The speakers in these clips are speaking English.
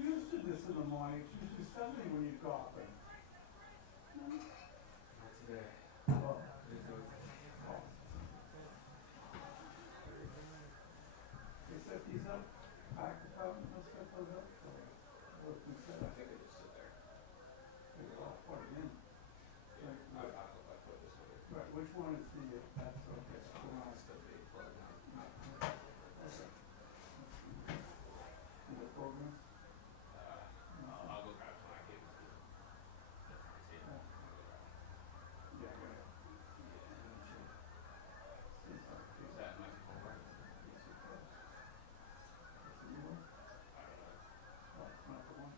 not used to this in the morning, it's usually 70 when you're golfing. Not today. Oh. They set these up, park department, they'll set those up, or what's been set I up? think they just sit there. They were all put in. Yeah, Like, I don't know if I put this one in. right, which one is the, that's okay. It's still being plugged in. Okay. And the programs? I'll go grab some. I gave this to the pharmacy. I'll go grab it. Yeah, right. Is that my homework? Yes, it does. That's a new one? I don't know. Oh, it's not the one?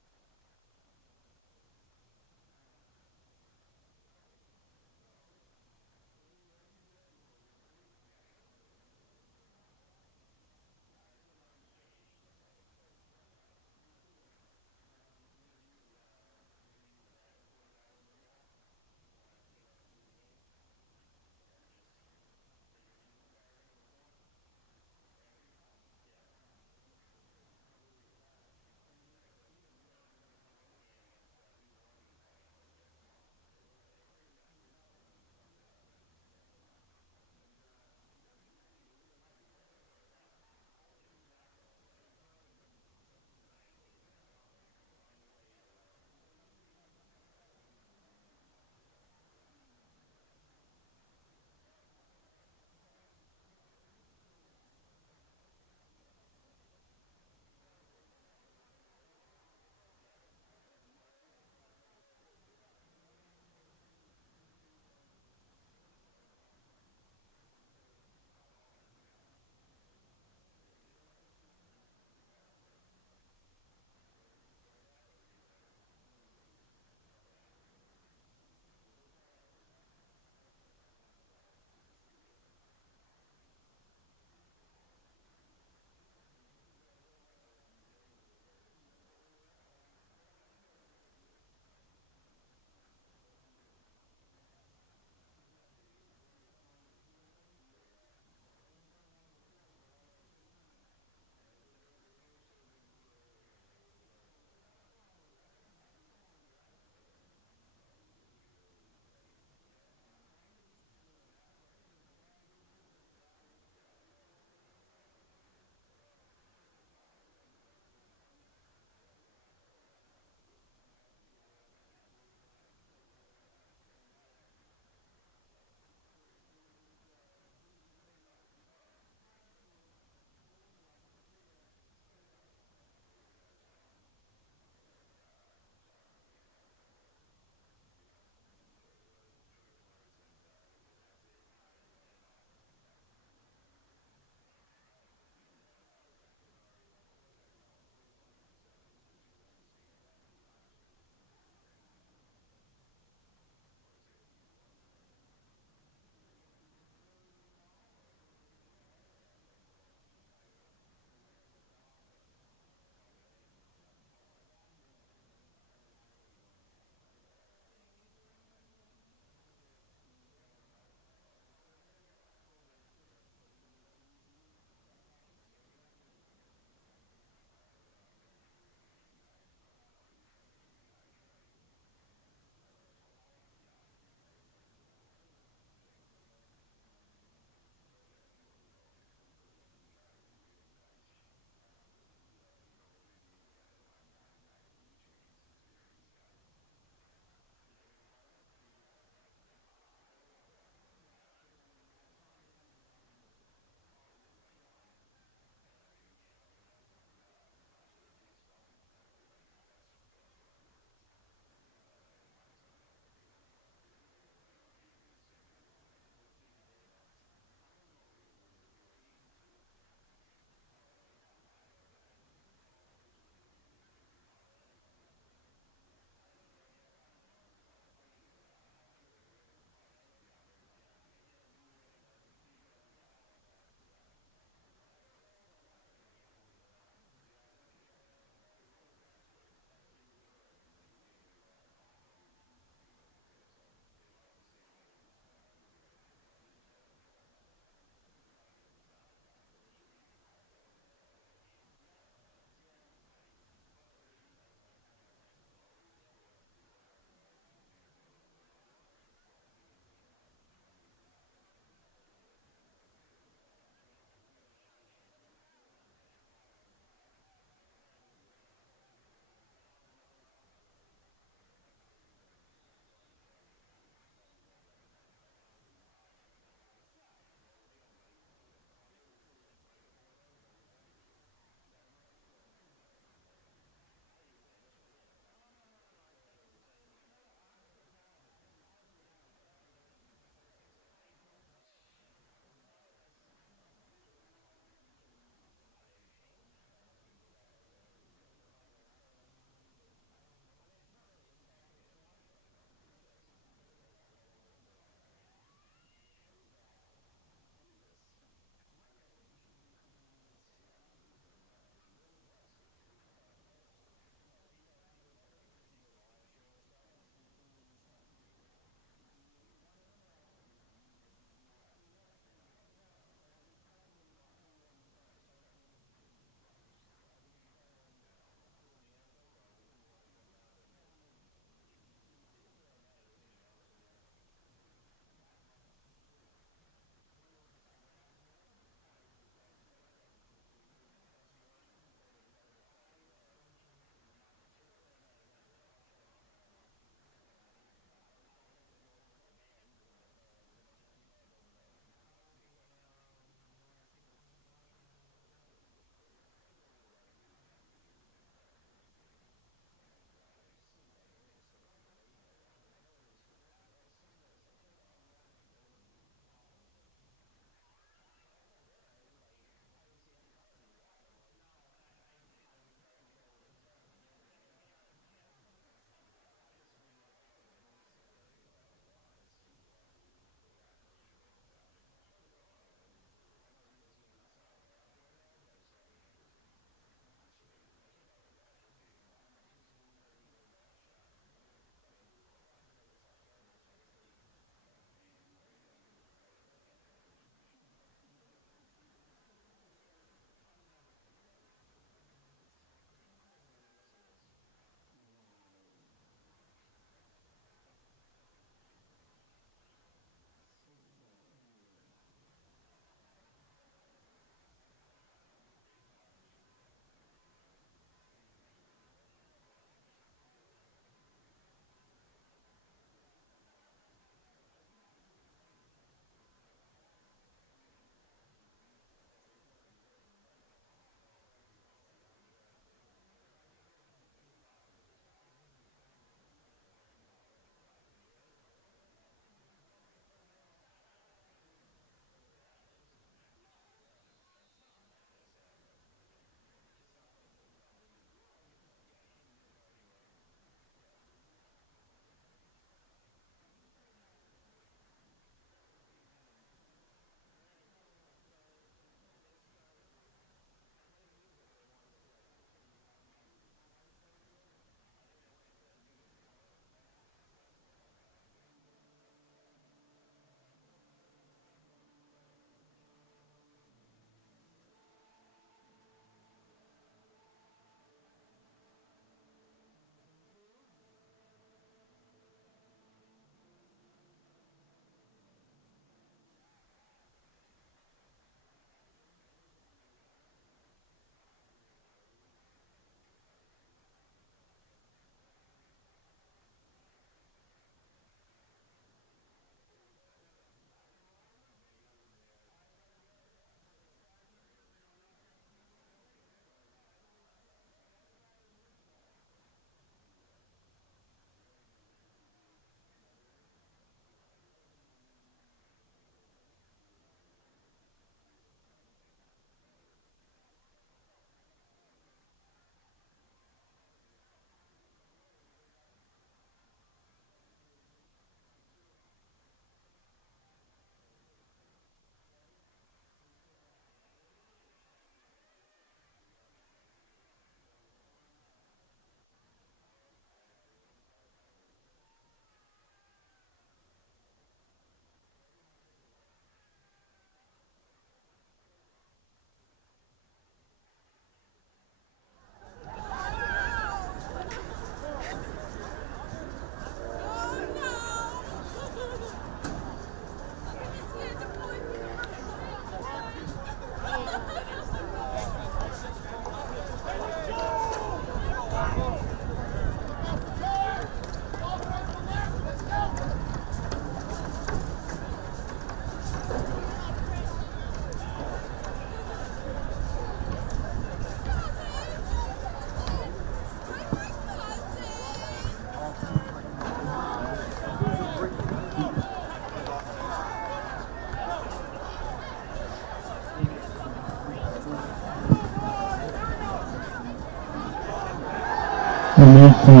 and meet the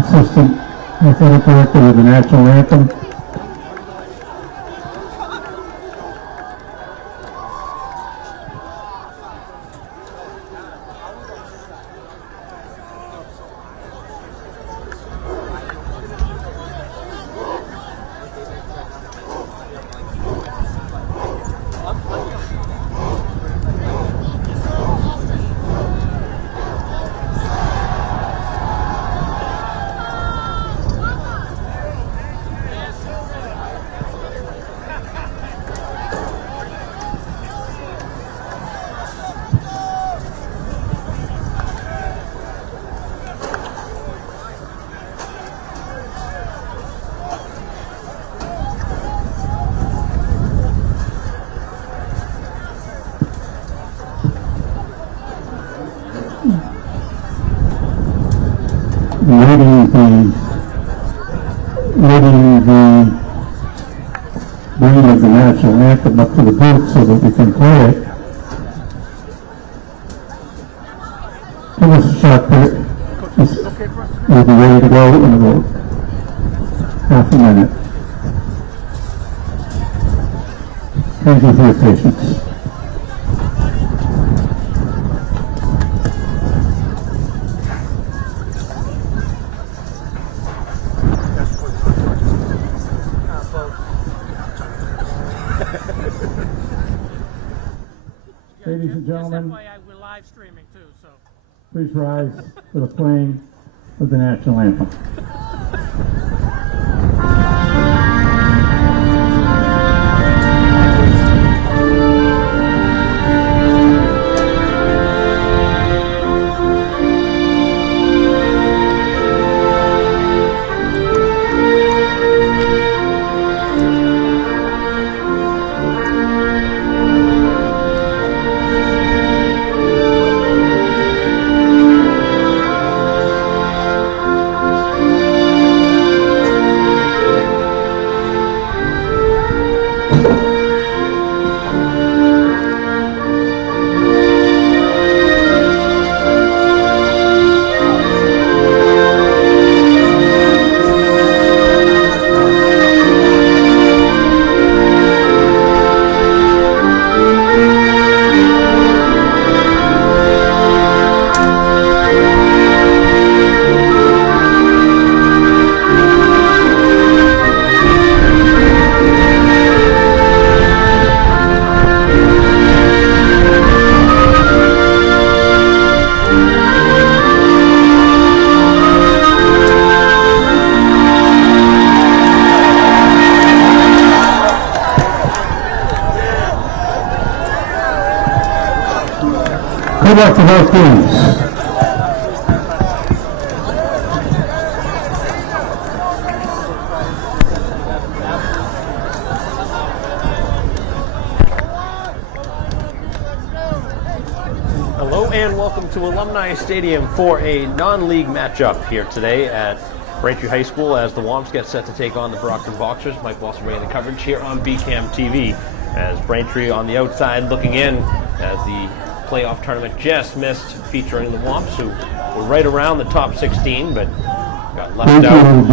Assistant Athletic Director of the National Anthem. Leading the band of the National Anthem up to the booth so that we can play it. Give us a shot there. We'll be ready to go in about half a minute. Thank you for your patience. Ladies and gentlemen, we're live streaming too, so please rise for the playing of the National Anthem. Good luck to both teams. Hello and welcome to Alumni Stadium for a non-league matchup here today at Braintree High School as the Womps get set to take on the Brockton Boxers. Mike Wilson bringing the coverage here on BCAM TV as Braintree on the outside looking in as the playoff tournament just missed, featuring the Womps, who were right around the top 16 but got left out.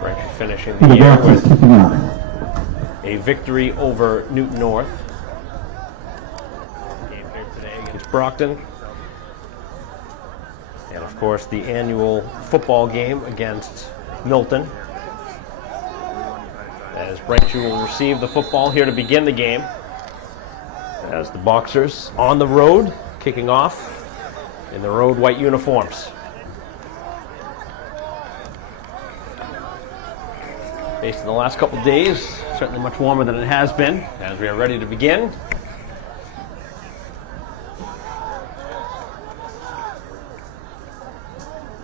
Braintree finishing the year with a victory over Newton North. Game here today against Brockton. And of course the annual football game against Milton. As Braintree will receive the football here to begin the game. As the Boxers on the road, kicking off in the road white uniforms. Based on the last couple of days, certainly much warmer than it has been as we are ready to begin.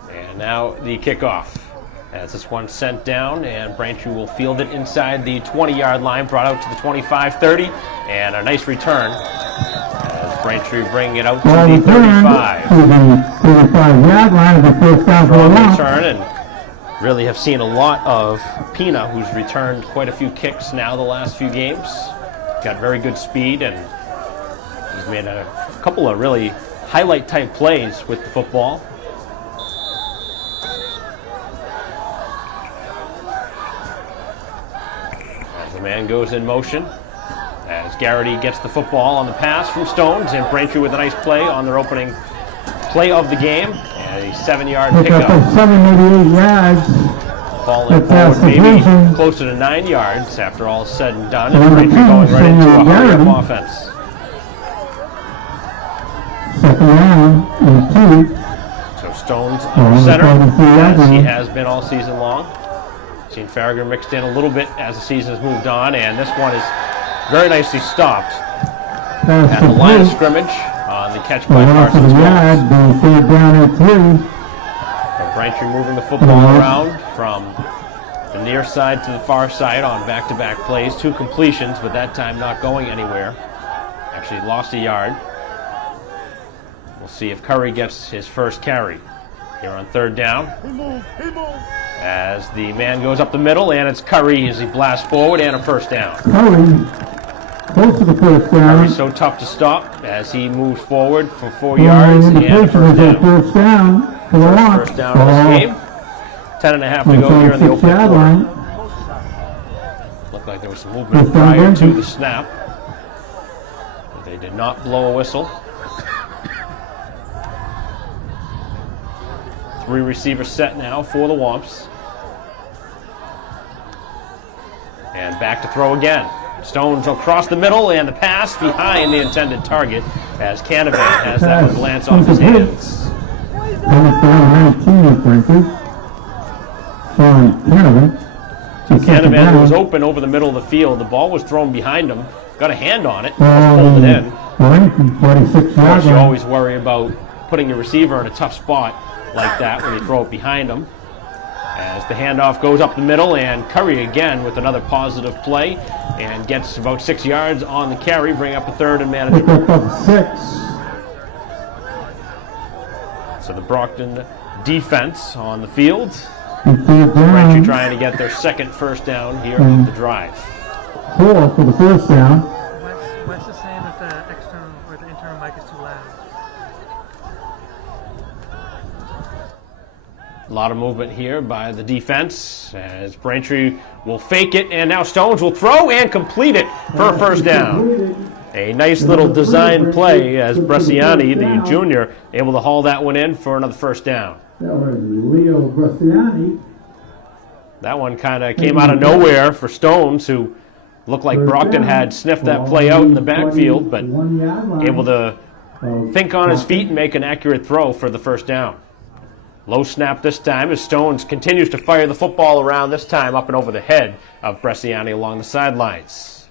And now the kickoff. As this one sent down, and Braintree will field it inside the 20-yard line, brought out to the 25-30, and a nice return as Braintree bringing it out to the 35. Strong return, and really have seen a lot of Pina, who's returned quite a few kicks now the last few games. Got very good speed, and he's made a couple of really highlight type plays with the football. As the man goes in motion, as Garrity gets the football on the pass from Stones, and Braintree with a nice play on their opening play of the game, and a 7-yard pickup. 788 yards. Falling forward maybe closer to 9 yards after all is said and done, and Braintree going right into a hurry-up offense. Second down and 2. So Stones under center, as he has been all season long. Seen Farragher mixed in a little bit as the season has moved on, and this one is very nicely stopped at the line of scrimmage on the catch by Parsons Gomes. Third down and 3. So Braintree moving the football around from the near side to the far side on back-to-back plays. 2 completions, but that time not going anywhere. Actually lost a yard. We'll see if Curry gets his first carry here on third down. As the man goes up the middle, and it's Curry as he blasts forward, and a first down. Curry, close to the first down. Curry's so tough to stop as he moves forward for 4 yards and a first down. First down. First down in this game. 10.5 to go here in the opening quarter. Looked like there was some movement prior to the snap, but they did not blow a whistle. 3 receivers set now for the Womps. And back to throw again. Stones across the middle, and the pass behind the intended target as Canavan has that one glance off his hands. So Canavan was open over the middle of the field. The ball was thrown behind him. Got a hand on it. Pulled it in. Of course, you always worry about putting your receiver in a tough spot like that when you throw it behind him. As the handoff goes up the middle, and Curry again with another positive play and gets about 6 yards on the carry, bring up a third and manageable. So the Brockton defense on the field. Braintree trying to get their second first down here of the drive. 4 for the first down. Wes is saying that the external or the internal mic is too loud. A lot of movement here by the defense as Braintree will fake it, and now Stones will throw and complete it for a first down. A nice little design play as Bresciani, the junior, able to haul that one in for another first down. That was Leo Bresciani. That one kind of came out of nowhere for Stones, who looked like Brockton had sniffed that play out in the backfield, but able to think on his feet and make an accurate throw for the first down. Low snap this time as Stones continues to fire the football around, this time up and over the head of Bresciani along the sidelines.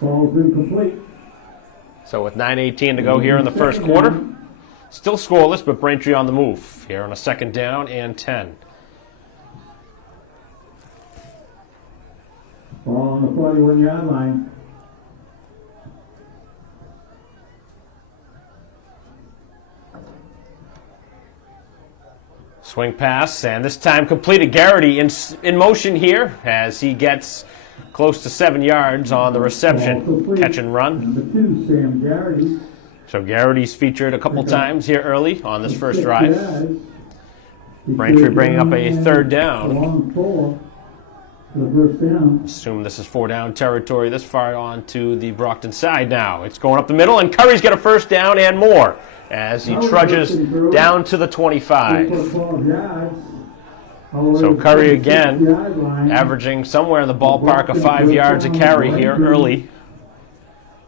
Ball's incomplete. So with 9:18 to go here in the first quarter, still scoreless, but Braintree on the move here on a second down and 10. Ball on the 41-yard line. Swing pass, and this time completed. Garrity in motion here as he gets close to 7 yards on the reception, catch and run. Number 2, Sam Garrity. So Garrity's featured a couple times here early on this first drive. Braintree bringing up a third down. Assume this is 4 down territory this far on to the Brockton side now. It's going up the middle, and Curry's got a first down and more as he trudges down to the 25. So Curry again averaging somewhere in the ballpark of 5 yards a carry here early.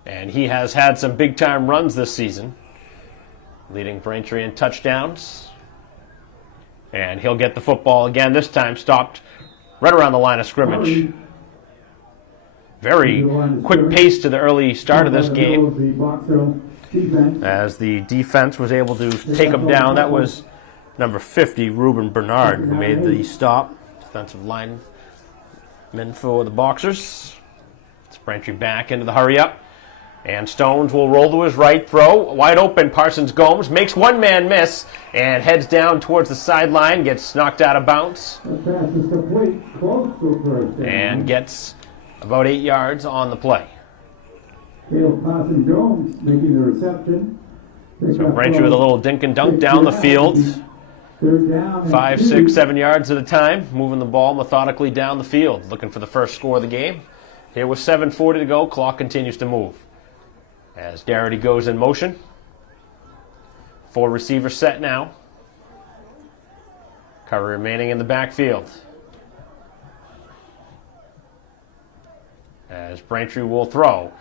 And he has had some big-time runs this season, leading Braintree in touchdowns. And he'll get the football again, this time stopped right around the line of scrimmage. Very quick pace to the early start of this game, as the defense was able to take him down. That was number 50, Ruben Bernard, who made the stop. Defensive lineman for the Boxers. It's Braintree back into the hurry-up. And Stones will roll to his right, throw, wide open. Parsons Gomes makes one man miss and heads down towards the sideline, gets knocked out of bounds, and gets about 8 yards on the play. Parsons Gomes making the reception. So Braintree with a little dink and dunk down the field. 5, 6, 7 yards at a time, moving the ball methodically down the field, looking for the first score of the game. Here with 7:40 to go, clock continues to move. As Garrity goes in motion. 4 receivers set now. Curry remaining in the backfield. As Braintree will throw.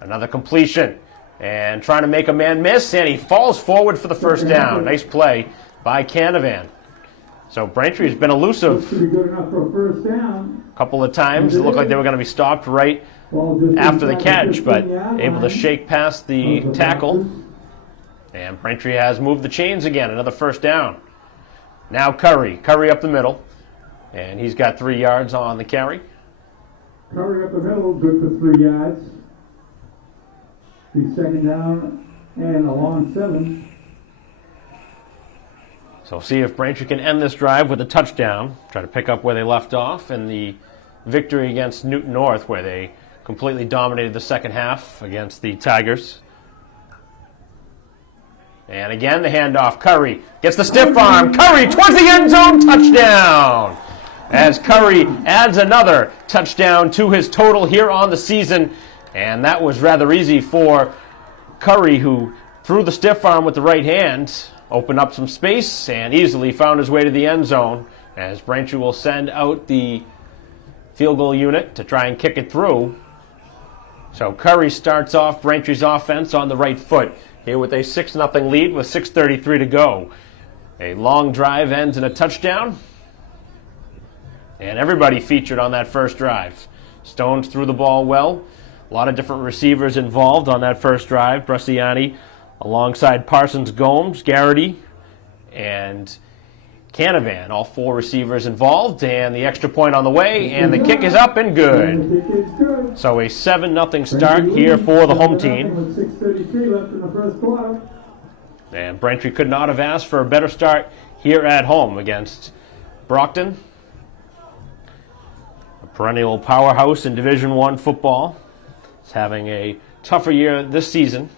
Another completion. And trying to make a man miss, and he falls forward for the first down. Nice play by Canavan. So Braintree's been elusive a couple of times. It looked like they were going to be stopped right after the catch, but able to shake past the tackle. And Braintree has moved the chains again. Another first down. Now Curry. Curry up the middle. And he's got 3 yards on the carry. Curry up the middle, good for 3 yards. The second down and a long 7. So see if Braintree can end this drive with a touchdown. Try to pick up where they left off in the victory against Newton North, where they completely dominated the second half against the Tigers. And again, the handoff. Curry gets the stiff arm. Curry towards the end zone. Touchdown! As Curry adds another touchdown to his total here on the season. And that was rather easy for Curry, who threw the stiff arm with the right hand, opened up some space, and easily found his way to the end zone. As Braintree will send out the field goal unit to try and kick it through. So Curry starts off Braintree's offense on the right foot, here with a 6-0 lead with 6:33 to go. A long drive ends in a touchdown. And everybody featured on that first drive. Stones threw the ball well. A lot of different receivers involved on that first drive. Bresciani alongside Parsons, Gomes, Garrity, and Canavan. All 4 receivers involved. And the extra point on the way. And the kick is up and good. So a 7-0 start here for the home team. 6:33 left in the first quarter. And Braintree could not have asked for a better start here at home against Brockton. A perennial powerhouse in Division I football. It's having a tougher year this season.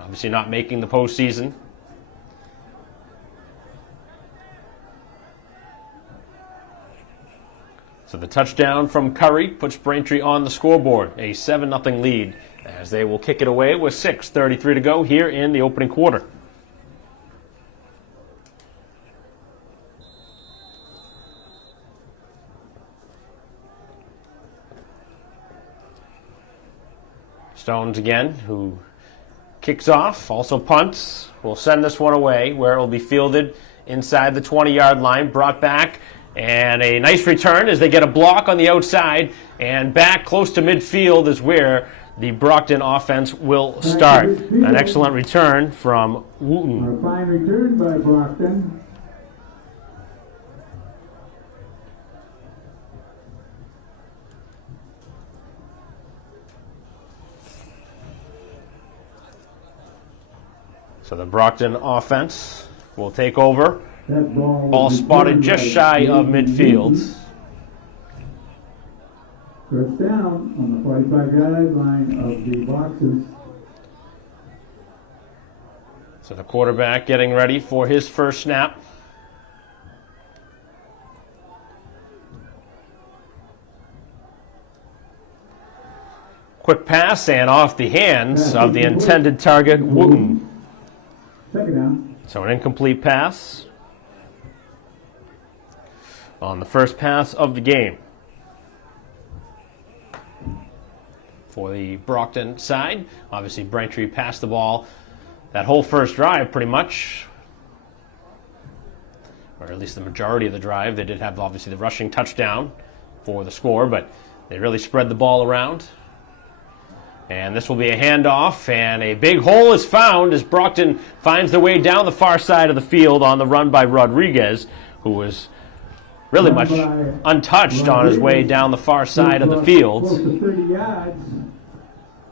Obviously not making the postseason. So the touchdown from Curry puts Braintree on the scoreboard. A 7-0 lead as they will kick it away with 6:33 to go here in the opening quarter. Stones again, who kicks off, also punts. Will send this one away where it will be fielded inside the 20-yard line, brought back, and a nice return as they get a block on the outside, and back close to midfield is where the Brockton offense will start. An excellent return from Wooten. A fine return by Brockton. So the Brockton offense will take over. Ball spotted just shy of midfield. First down on the 45-yard line of the boxes. So the quarterback getting ready for his first snap. Quick pass and off the hands of the intended target, Wooten. Second down. So an incomplete pass on the first pass of the game for the Brockton side. Obviously, Braintree passed the ball that whole first drive pretty much, or at least the majority of the drive. They did have, obviously, the rushing touchdown for the score, but they really spread the ball around. And this will be a handoff, and a big hole is found as Brockton finds their way down the far side of the field on the run by Rodriguez, who was really much untouched on his way down the far side of the field.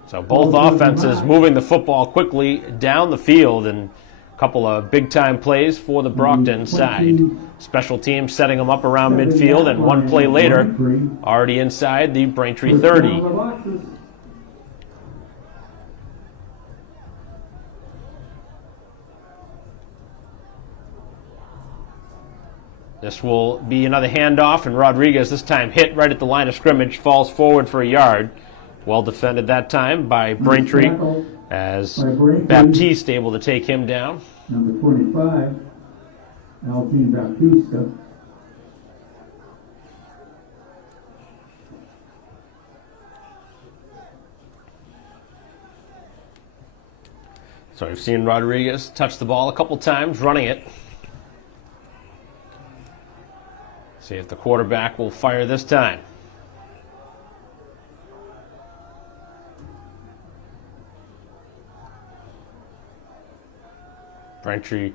So both offenses moving the football quickly down the field, and a couple of big-time plays for the Brockton side. Special teams setting them up around midfield, and one play later, already inside the Braintree 30. This will be another handoff, and Rodriguez this time hit right at the line of scrimmage, falls forward for a yard. Well defended that time by Braintree, as Baptiste able to take him down. Number 25, Alpine Baptista. So we've seen Rodriguez touch the ball a couple times, running it. See if the quarterback will fire this time. Braintree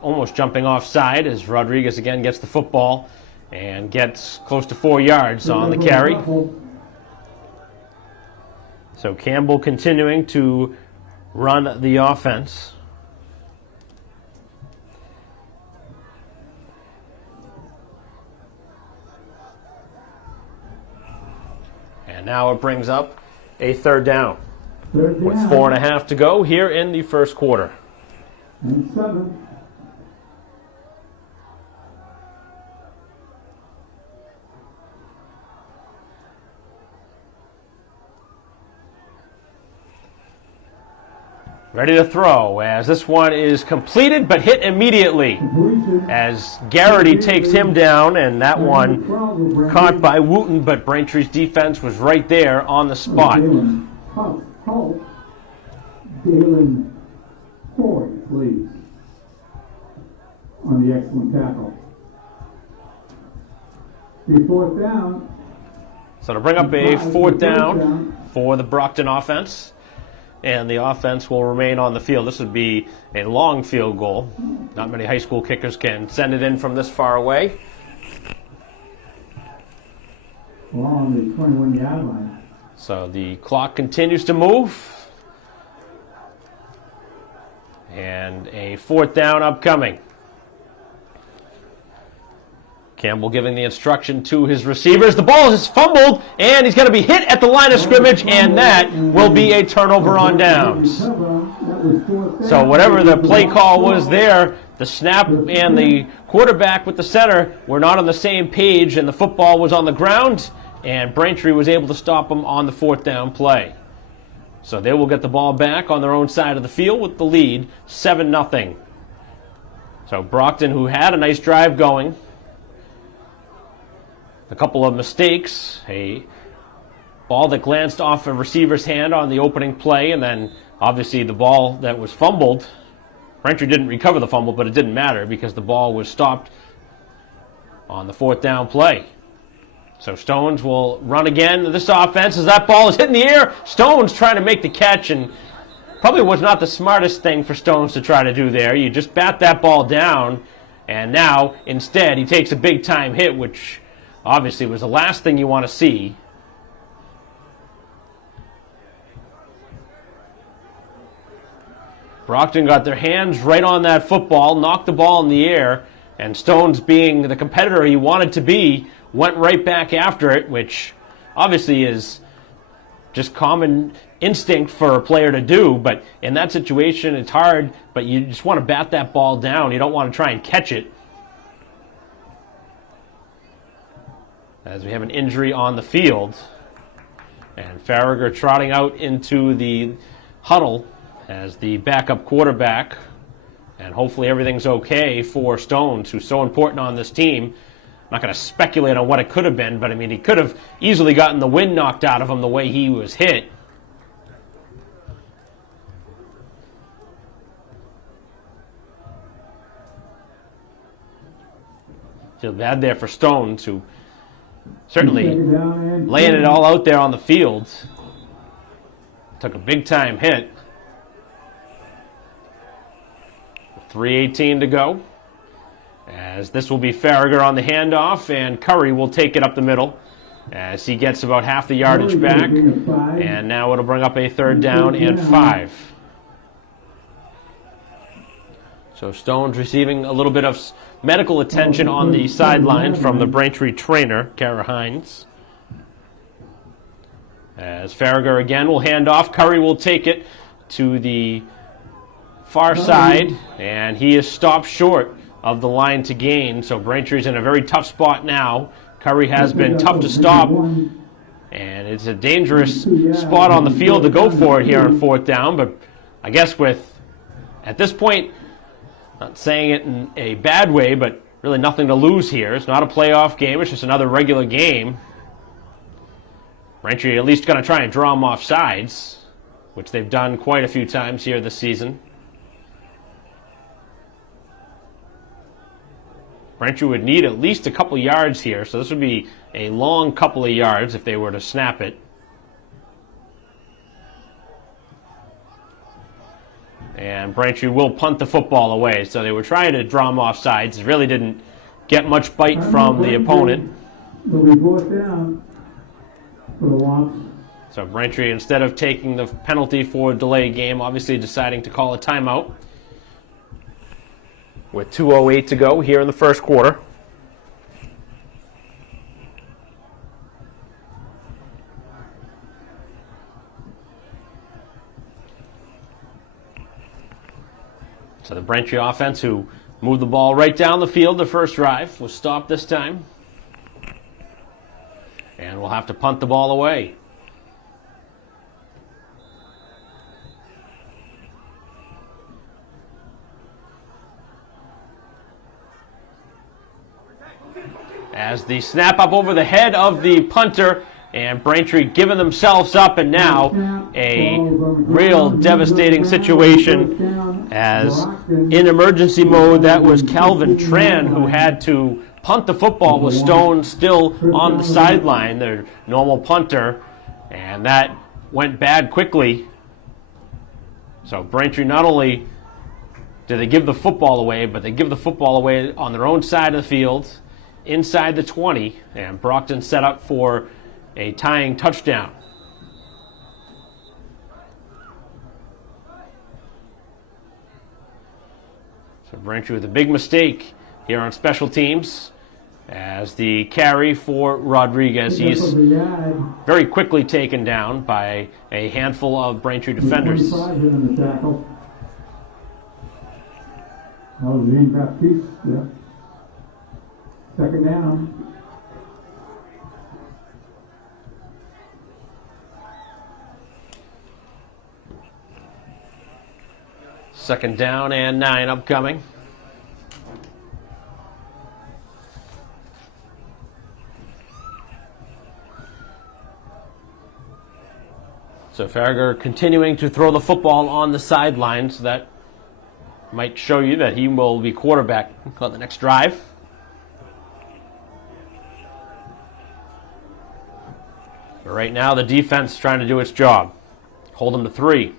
almost jumping offside as Rodriguez again gets the football and gets close to 4 yards on the carry. So Campbell continuing to run the offense. And now it brings up a third down with 4.5 to go here in the first quarter. And 7. Ready to throw as this one is completed but hit immediately as Garrity takes him down, and that one caught by Wooten, but Braintree's defense was right there on the spot. Dalen Ford, please, on the excellent tackle. The fourth down. So to bring up a fourth down for the Brockton offense. And the offense will remain on the field. This would be a long field goal. Not many high school kickers can send it in from this far away. Along the 21-yard line. So the clock continues to move. And a fourth down upcoming. Campbell giving the instruction to his receivers. The ball is fumbled, and he's going to be hit at the line of scrimmage, and that will be a turnover on downs. So whatever the play call was there, the snap and the quarterback with the center were not on the same page, and the football was on the ground, and Braintree was able to stop him on the fourth down play. So they will get the ball back on their own side of the field with the lead, 7-0. So Brockton, who had a nice drive going, a couple of mistakes, a ball that glanced off a receiver's hand on the opening play, and then obviously the ball that was fumbled. Braintree didn't recover the fumble, but it didn't matter because the ball was stopped on the fourth down play. So Stones will run again. This offense, as that ball is hitting the air, Stones trying to make the catch, and probably was not the smartest thing for Stones to try to do there. You just bat that ball down, and now instead he takes a big time hit, which obviously was the last thing you want to see. Brockton got their hands right on that football, knocked the ball in the air, and Stones, being the competitor he wanted to be, went right back after it, which obviously is just common instinct for a player to do, but in that situation it's hard, but you just want to bat that ball down. You don't want to try and catch it. As we have an injury on the field, and Farragher trotting out into the huddle as the backup quarterback, and hopefully everything's okay for Stones, who's so important on this team. I'm not going to speculate on what it could have been, but I mean, he could have easily gotten the wind knocked out of him the way he was hit. Feel bad there for Stones, who certainly laying it all out there on the field. Took a big time hit. 3:18 to go. As this will be Farragher on the handoff, and Curry will take it up the middle as he gets about half the yardage back. And now it'll bring up a third down and 5. So Stones receiving a little bit of medical attention on the sideline from the Braintree trainer, Kara Hines. As Farragher again will hand off, Curry will take it to the far side, and he is stopped short of the line to gain, so Braintree's in a very tough spot now. Curry has been tough to stop, and it's a dangerous spot on the field to go for it here on 4th down, but I guess at this point, not saying it in a bad way, but really nothing to lose here. It's not a playoff game, it's just another regular game. Braintree at least going to try and draw them off sides, which they've done quite a few times here this season. Braintree would need at least a couple yards here, so this would be a long couple of yards if they were to snap it. And Braintree will punt the football away, so they were trying to draw them off sides. It really didn't get much bite from the opponent. Will be brought down for the Womps. So Braintree, instead of taking the penalty for a delayed game, obviously deciding to call a timeout with 2:08 to go here in the first quarter. So the Braintree offense, who moved the ball right down the field the first drive, was stopped this time. And we'll have to punt the ball away. As the snap up over the head of the punter, and Braintree giving themselves up, and now a real devastating situation as in emergency mode. That was Calvin Tran who had to punt the football with Stone still on the sideline, their normal punter, and that went bad quickly. So Braintree, not only did they give the football away, but they give the football away on their own side of the field, inside the 20, and Brockton set up for a tying touchdown. So Braintree with a big mistake here on special teams as the carry for Rodriguez. He's very quickly taken down by a handful of Braintree defenders. Second down. Second down and 9 upcoming. So Farragher continuing to throw the football on the sidelines. So that might show you that he will be quarterback on the next drive. But right now the defense is trying to do its job. Hold them to 3.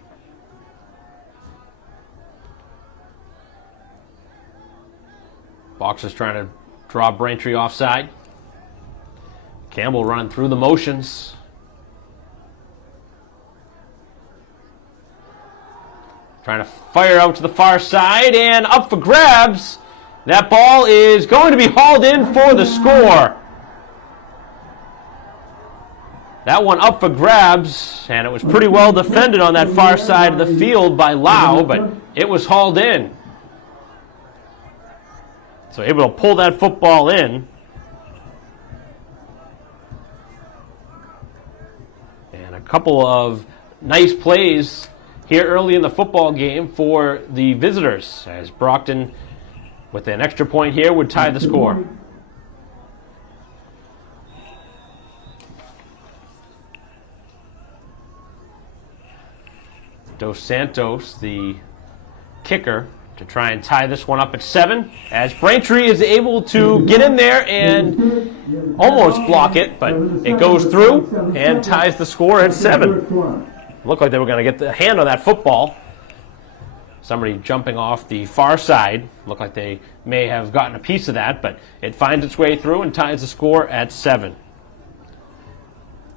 Boxer's trying to draw Braintree offside. Campbell running through the motions. Trying to fire out to the far side and up for grabs. That ball is going to be hauled in for the score. That one up for grabs, and it was pretty well defended on that far side of the field by Lau, but it was hauled in. So able to pull that football in. And a couple of nice plays here early in the football game for the visitors, as Brockton, with an extra point here, would tie the score. Dos Santos, the kicker, to try and tie this one up at 7, as Braintree is able to get in there and almost block it, but it goes through and ties the score at 7. Looked like they were going to get the hand on that football. Somebody jumping off the far side. Looked like they may have gotten a piece of that, but it finds its way through and ties the score at 7.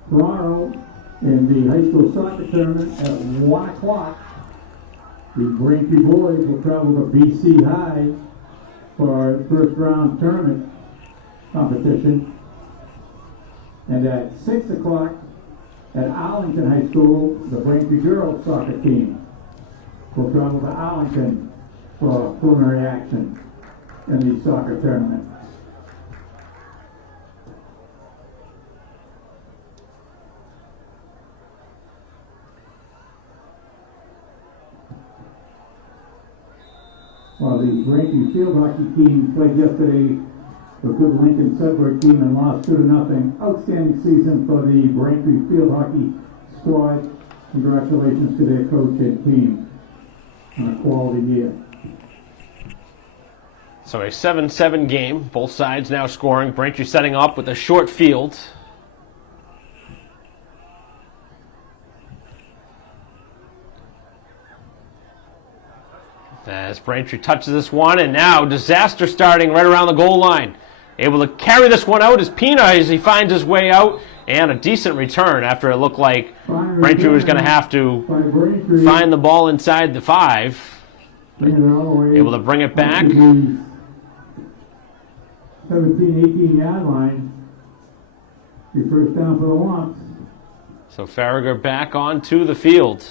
Tomorrow in the high school soccer tournament at 1 o'clock, the Braintree boys will travel to BC High for our first round tournament competition. And at 6 o'clock at Arlington High School, the Braintree girls soccer team will travel to Arlington for preliminary action. in the soccer tournament. While the Braintree field hockey team played yesterday, the good Lincoln Sudbury team and lost 2-0. Outstanding season for the Braintree field hockey squad. Congratulations to their coach and team on a quality year. So a 7-7 game, both sides now scoring. Braintree setting up with a short field. As Braintree touches this one, and now disaster starting right around the goal line. Able to carry this one out is Pina as he finds his way out, and a decent return after it looked like Braintree was going to have to find the ball inside the 5. Able to bring it back. 17-18 yard line. The first down for the Womps. So Farragher back onto the field,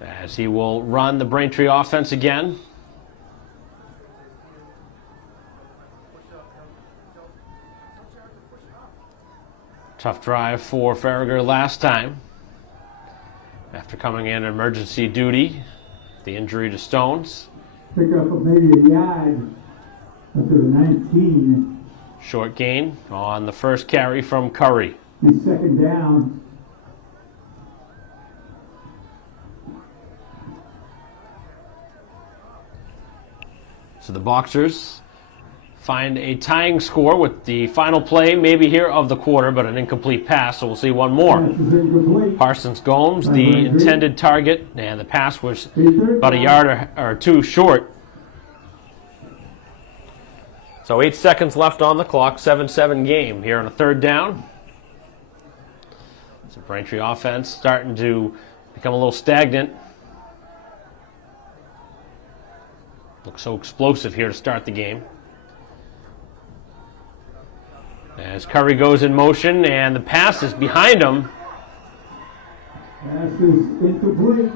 as he will run the Braintree offense again. Tough drive for Farragher last time after coming in emergency duty, the injury to Stones. Pick up of maybe a yard up to the 19. Short gain on the first carry from Curry. The second down. So the Boxers find a tying score with the final play, maybe here of the quarter, but an incomplete pass, so we'll see one more. Parsons Gomes, the intended target, and the pass was about a yard or two short. So 8 seconds left on the clock, 7-7 game here on a third down. So Braintree offense starting to become a little stagnant. Looks so explosive here to start the game. As Curry goes in motion, and the pass is behind him. Pass is incomplete.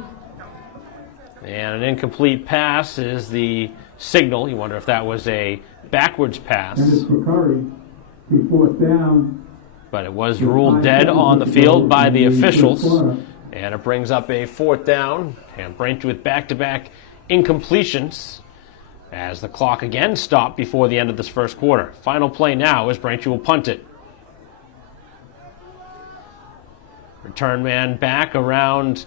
And an incomplete pass is the signal. You wonder if that was a backwards pass. And it's for Curry. The fourth down. But it was ruled dead on the field by the officials. And it brings up a fourth down. And Braintree with back-to-back incompletions, as the clock again stopped before the end of this first quarter. Final play now as Braintree will punt it. Return man back around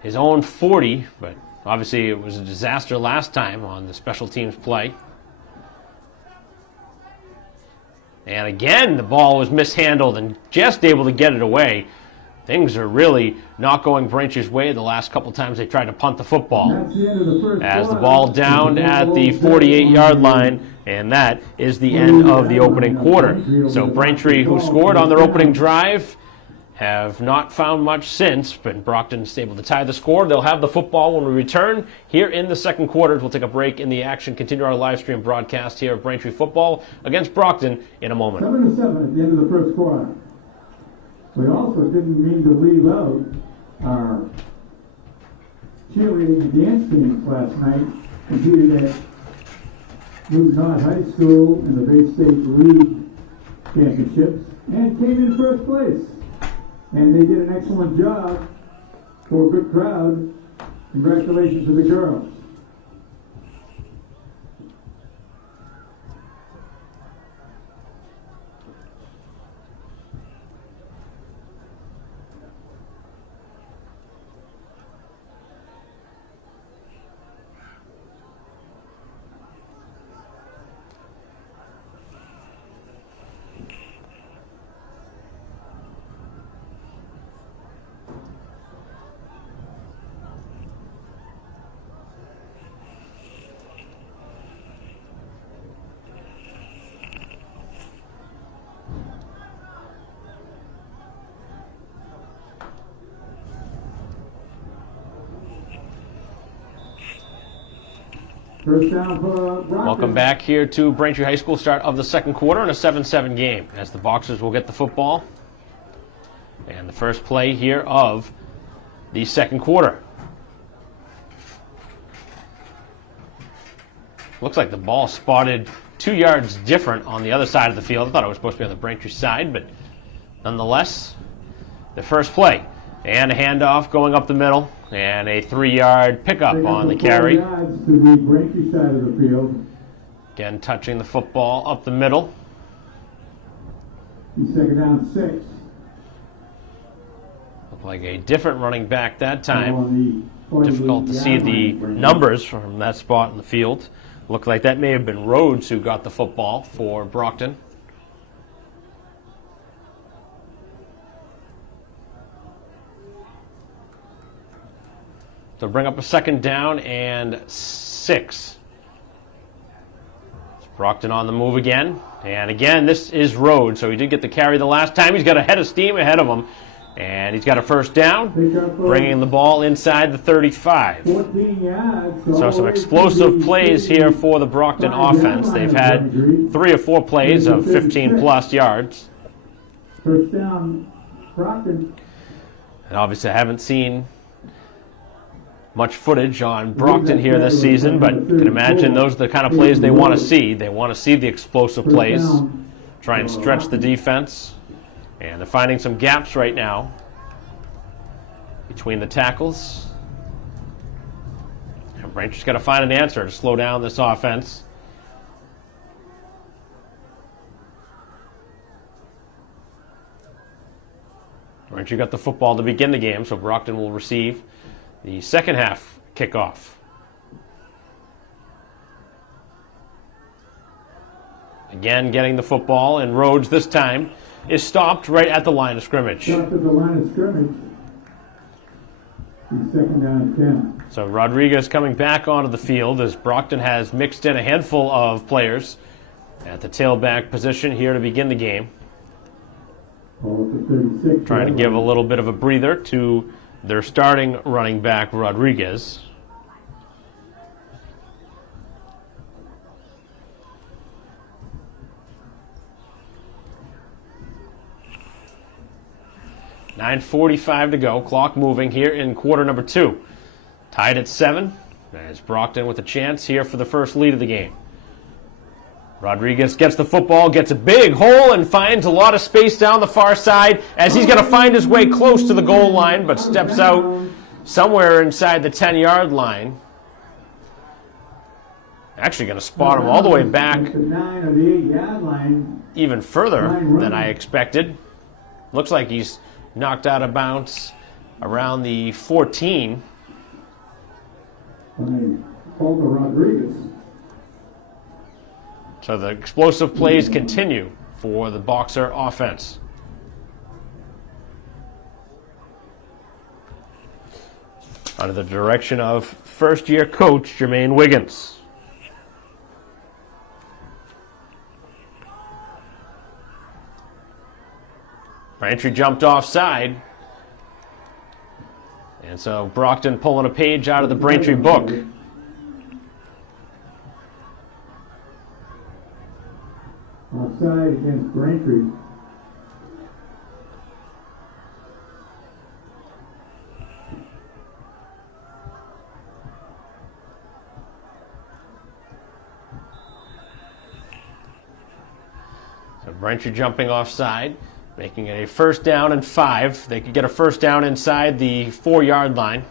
his own 40, but obviously it was a disaster last time on the special teams play. And again, the ball was mishandled and just able to get it away. Things are really not going Braintree's way the last couple times they tried to punt the football. As the ball down at the 48-yard line, and that is the end of the opening quarter. So Braintree, who scored on their opening drive, have not found much since, but Brockton is able to tie the score. They'll have the football when we return here in the second quarter. We'll take a break in the action, continue our live stream broadcast here of Braintree football against Brockton in a moment. 7-7 at the end of the first quarter. We also didn't mean to leave out our cheerleading and dance teams last night. Competed at New Knott High School in the Bay State League Championships and came in first place. And they did an excellent job for a good crowd. Congratulations to the girls. First down for Brockton. Welcome back here to Braintree High School, start of the second quarter in a 7-7 game as the Boxers will get the football. And the first play here of the second quarter. Looks like the ball spotted 2 yards different on the other side of the field. I thought it was supposed to be on the Braintree side, but nonetheless, the first play. And a handoff going up the middle, and a 3-yard pickup on the carry. 4 yards to the Braintree side of the field. Again, touching the football up the middle. Second down 6. Looked like a different running back that time. On the Difficult to see the numbers from that spot in the field. Looked like that may have been Rhodes who got the football for Brockton. So bring up a second down and 6. It's Brockton on the move again. And again, this is Rhodes. So he did get the carry the last time. He's got a head of steam ahead of him. And he's got a first down, bringing the ball inside the 35. 14 yards. So some explosive plays here for the Brockton offense. They've had 3 or 4 plays of 15-plus yards. First down, Brockton. And obviously I haven't seen much footage on Brockton here this season, but you can imagine those are the kind of plays they want to see. They want to see the explosive plays, try and stretch the defense. And they're finding some gaps right now between the tackles. And Braintree's got to find an answer to slow down this offense. Braintree got the football to begin the game, so Brockton will receive the second half kickoff. Again, getting the football, and Rhodes this time is stopped right at the line of scrimmage. Stopped at the line of scrimmage. Second down 10. So Rodriguez coming back onto the field as Brockton has mixed in a handful of players at the tailback position here to begin the game. Trying to give a little bit of a breather to their starting running back, Rodriguez. .9:45 to go. Clock moving here in quarter number 2. Tied at 7 as Brockton with a chance here for the first lead of the game. Rodriguez gets the football, gets a big hole, and finds a lot of space down the far side as he's going to find his way close to the goal line, but steps out somewhere inside the 10-yard line. Actually going to spot him all the way back even further than I expected. Looks like he's knocked out of bounds around the 14. Rodriguez. So the explosive plays continue for the Boxer offense. Under the direction of first-year coach Jermaine Wiggins. Braintree jumped offside. And so Brockton pulling a page out of the Braintree book. Offside against Braintree. So Braintree jumping offside, making it a first down and 5. They could get a first down inside the 4-yard line.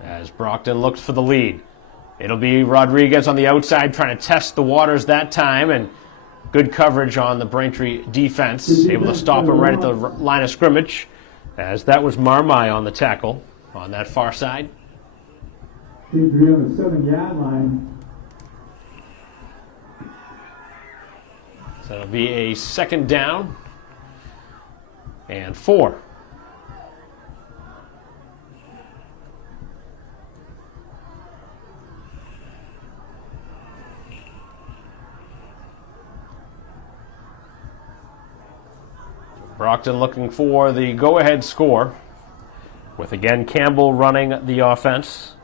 As Brockton looks for the lead. It'll be Rodriguez on the outside trying to test the waters that time, and good coverage on the Braintree defense. Able to stop him right at the line of scrimmage, as that was Marmai on the tackle on that far side. Seems to be on the 7-yard line. So it'll be a second down and 4. Brockton looking for the go-ahead score, with again Campbell running the offense.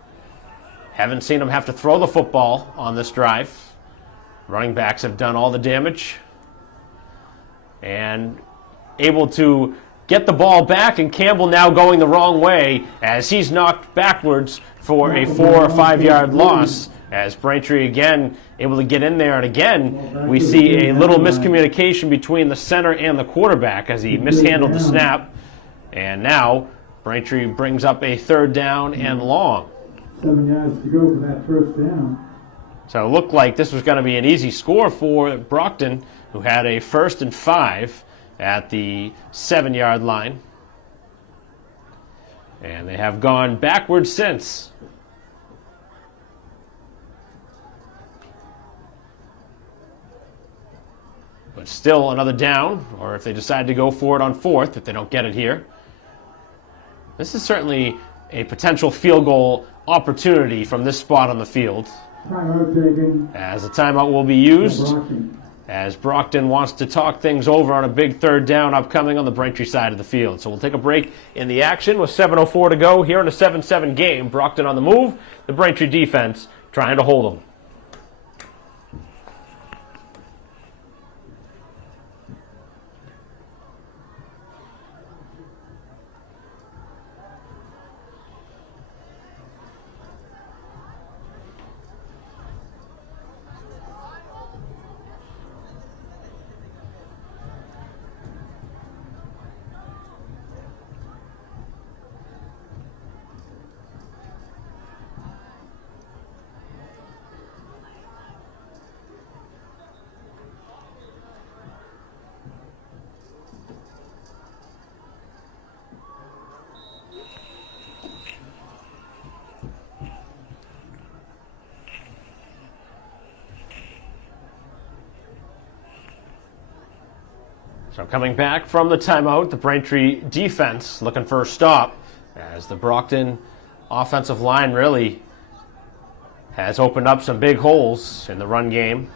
Haven't seen him have to throw the football on this drive. Running backs have done all the damage and able to get the ball back, and Campbell now going the wrong way as he's knocked backwards for a 4 or 5 yard loss. As Braintree again able to get in there, and again we see a little miscommunication between the center and the quarterback as he mishandled the snap. And now Braintree brings up a 3rd down and long. 7 yards to go for that first down. So it looked like this was going to be an easy score for Brockton, who had a 1st and 5 at the 7 yard line. And they have gone backwards since. But still another down, or if they decide to go for it on 4th, if they don't get it here. This is certainly a potential field goal opportunity from this spot on the field. Timeout taken. As a timeout will be used, Brockton. as Brockton wants to talk things over on a big 3rd down upcoming on the Braintree side of the field. So we'll take a break in the action with 7:04 to go here in a 7-7 game. Brockton on the move, the Braintree defense trying to hold them. So coming back from the timeout, the Braintree defense looking for a stop as the Brockton offensive line really has opened up some big holes in the run game.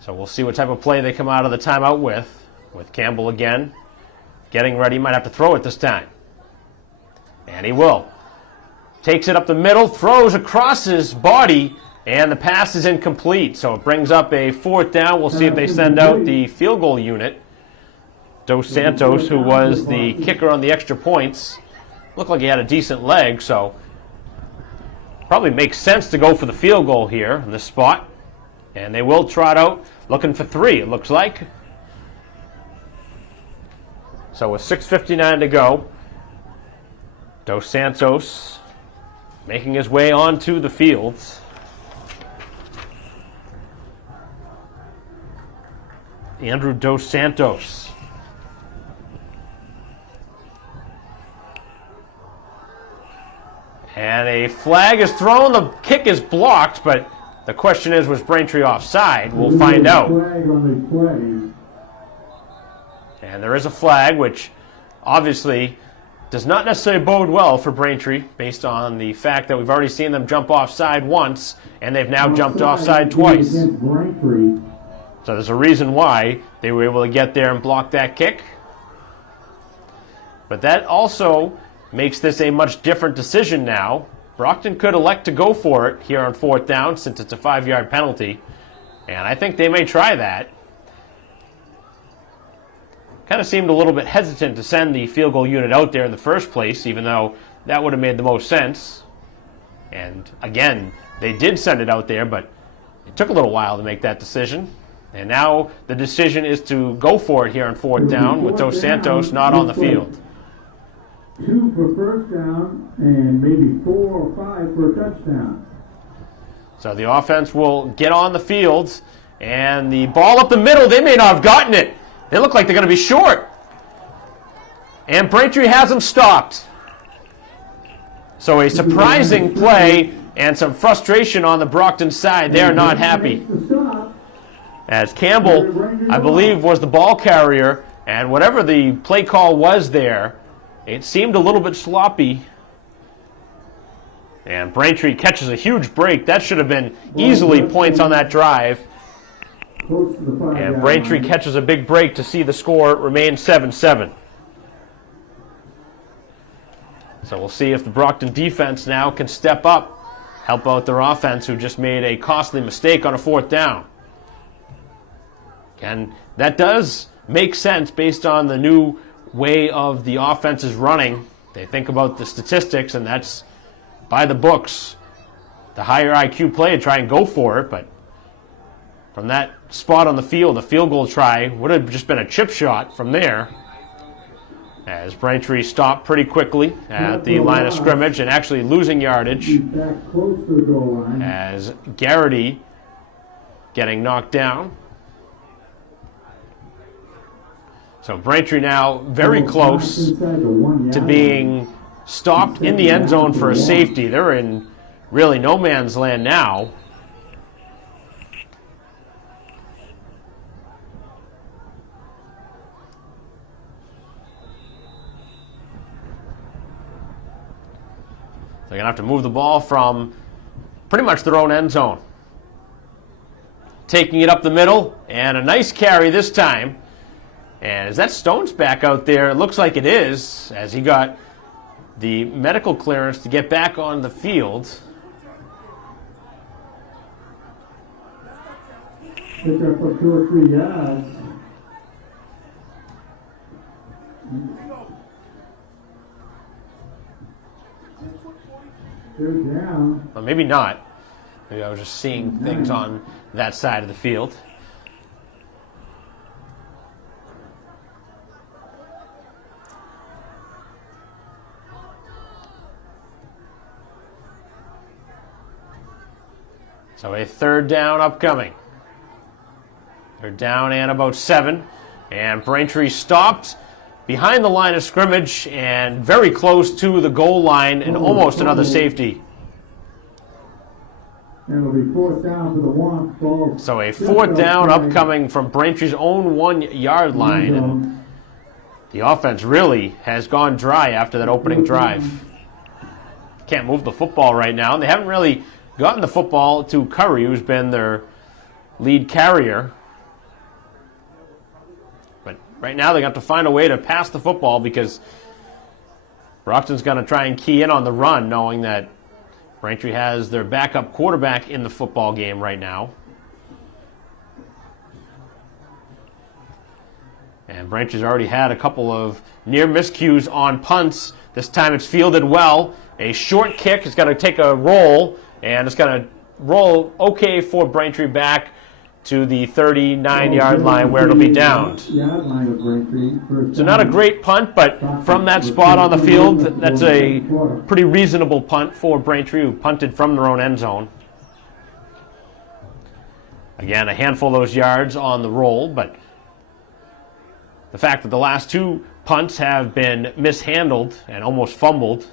So we'll see what type of play they come out of the timeout with Campbell again getting ready. Might have to throw it this time. And he will. Takes it up the middle, throws across his body, and the pass is incomplete. So it brings up a 4th down. We'll see if they send out the field goal unit. Dos Santos, who was the kicker on the extra points, looked like he had a decent leg, so probably makes sense to go for the field goal here in this spot. And they will trot out looking for 3, it looks like. So with 6:59 to go, Dos Santos making his way onto the field. Andrew Dos Santos. And a flag is thrown. The kick is blocked, but the question is, was Braintree offside? We'll find out. Flag on the play. And there is a flag, which obviously does not necessarily bode well for Braintree, based on the fact that we've already seen them jump offside once, and they've now jumped offside twice. So there's a reason why they were able to get there and block that kick. But that also makes this a much different decision now. Brockton could elect to go for it here on 4th down, since it's a 5-yard penalty, and I think they may try that. Kind of seemed a little bit hesitant to send the field goal unit out there in the first place, even though that would have made the most sense. And again, they did send it out there, but it took a little while to make that decision. And now the decision is to go for it here on 4th down with Dos Santos not on the field. 2 for 1st down and maybe 4 or 5 for a touchdown. So the offense will get on the field, and the ball up the middle, they may not have gotten it. They look like they're going to be short. And Braintree has them stopped. So a surprising play and some frustration on the Brockton side. They're not happy. As Campbell, I believe, was the ball carrier, and whatever the play call was there, it seemed a little bit sloppy. And Braintree catches a huge break. That should have been easily points on that drive. And Braintree catches a big break to see the score remain 7-7. So we'll see if the Brockton defense now can step up help out their offense, who just made a costly mistake on a 4th down. And that does make sense based on the new way of the offense is running. They think about the statistics, and that's by the books. The higher IQ play, try and go for it, but from that spot on the field, a field goal try would have just been a chip shot from there, as Braintree stopped pretty quickly at the line of scrimmage and actually losing yardage, Back close to the goal line. as Garrity getting knocked down. So Braintree now very close to being stopped in the end zone for a safety. They're in really no man's land now. They're going to have to move the ball from pretty much their own end zone. Taking it up the middle, and a nice carry this time. And is that Stone's back out there? It looks like it is, as he got the medical clearance to get back on the field. Pick up for 2 or 3 yards. Third down. Well, maybe not. Maybe I was just seeing things on that side of the field. So a 3rd down upcoming. 3rd down and about 7. And Braintree stopped behind the line of scrimmage and very close to the goal line, and almost another safety. And it'll be 4th down to the 1. Ball So a 4th down upcoming from Braintree's own 1-yard line. And the offense really has gone dry after that opening drive. Can't move the football right now. And they haven't really gotten the football to Curry, who's been their lead carrier. But right now they got to find a way to pass the football, because Brockton's going to try and key in on the run, knowing that Braintree has their backup quarterback in the football game right now. And Braintree's already had a couple of near miscues on punts. This time it's fielded well. A short kick is going to take a roll, and it's going to roll okay for Braintree back to the 39-yard line, where it'll be downed. So not a great punt, but from that spot on the field, that's a pretty reasonable punt for Braintree, who punted from their own end zone. Again, a handful of those yards on the roll, but the fact that the last 2 punts have been mishandled and almost fumbled,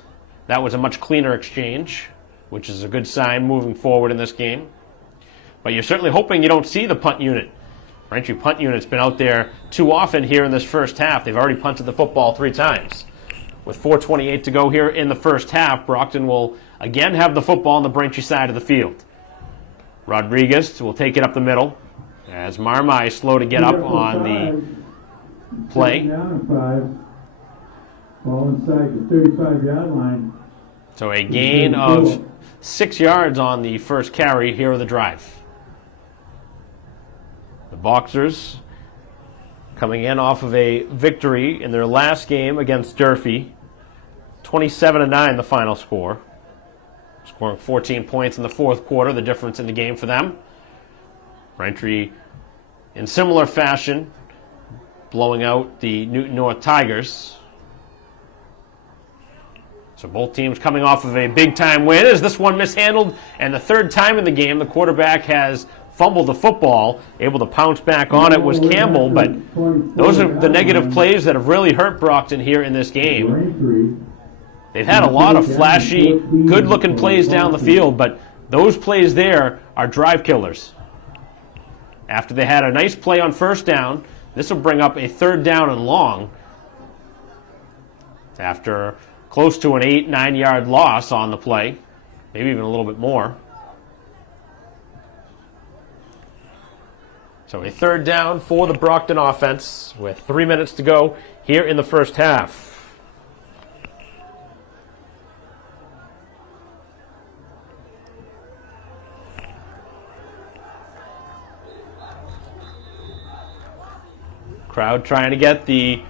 that was a much cleaner exchange, which is a good sign moving forward in this game. But you're certainly hoping you don't see the punt unit. Braintree punt unit's been out there too often here in this first half. They've already punted the football 3 times. With 4:28 to go here in the first half, Brockton will again have the football on the Braintree side of the field. Rodriguez will take it up the middle, as Marmai is slow to get up on the play. Ball inside the 35-yard line. So a gain of 6 yards on the first carry here of the drive. The Boxers coming in off of a victory in their last game against Durfee. 27-9 the final score. Scoring 14 points in the 4th quarter, the difference in the game for them. Braintree, in similar fashion, blowing out the Newton North Tigers. So both teams coming off of a big-time win. Is this one mishandled? And the 3rd time in the game, the quarterback has fumbled the football. Able to pounce back on it was Campbell, but those are the negative plays that have really hurt Brockton here in this game. They've had a lot of flashy, good-looking plays down the field, but those plays there are drive killers. After they had a nice play on 1st down, this will bring up a 3rd down and long. After close to an 8-9 yard loss on the play, maybe even a little bit more. So a 3rd down for the Brockton offense with 3 minutes to go here in the first half. Crowd trying to get the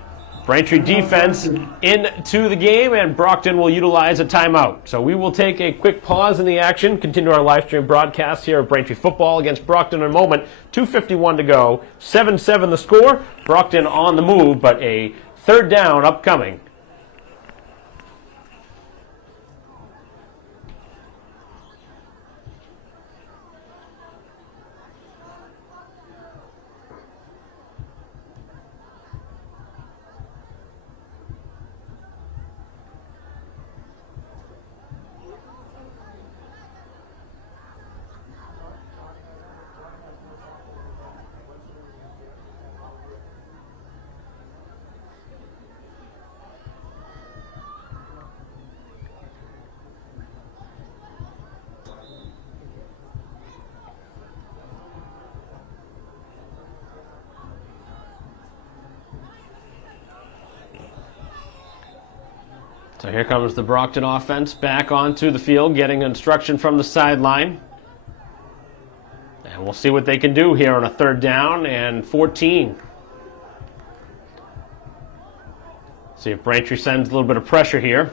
Braintree defense into the game, and Brockton will utilize a timeout. So we will take a quick pause in the action, continue our live stream broadcast here of Braintree football against Brockton in a moment. 2:51 to go, 7-7 the score. Brockton on the move, but a third down upcoming. So here comes the Brockton offense back onto the field, getting instruction from the sideline. And we'll see what they can do here on a third down and 14. See if Braintree sends a little bit of pressure here.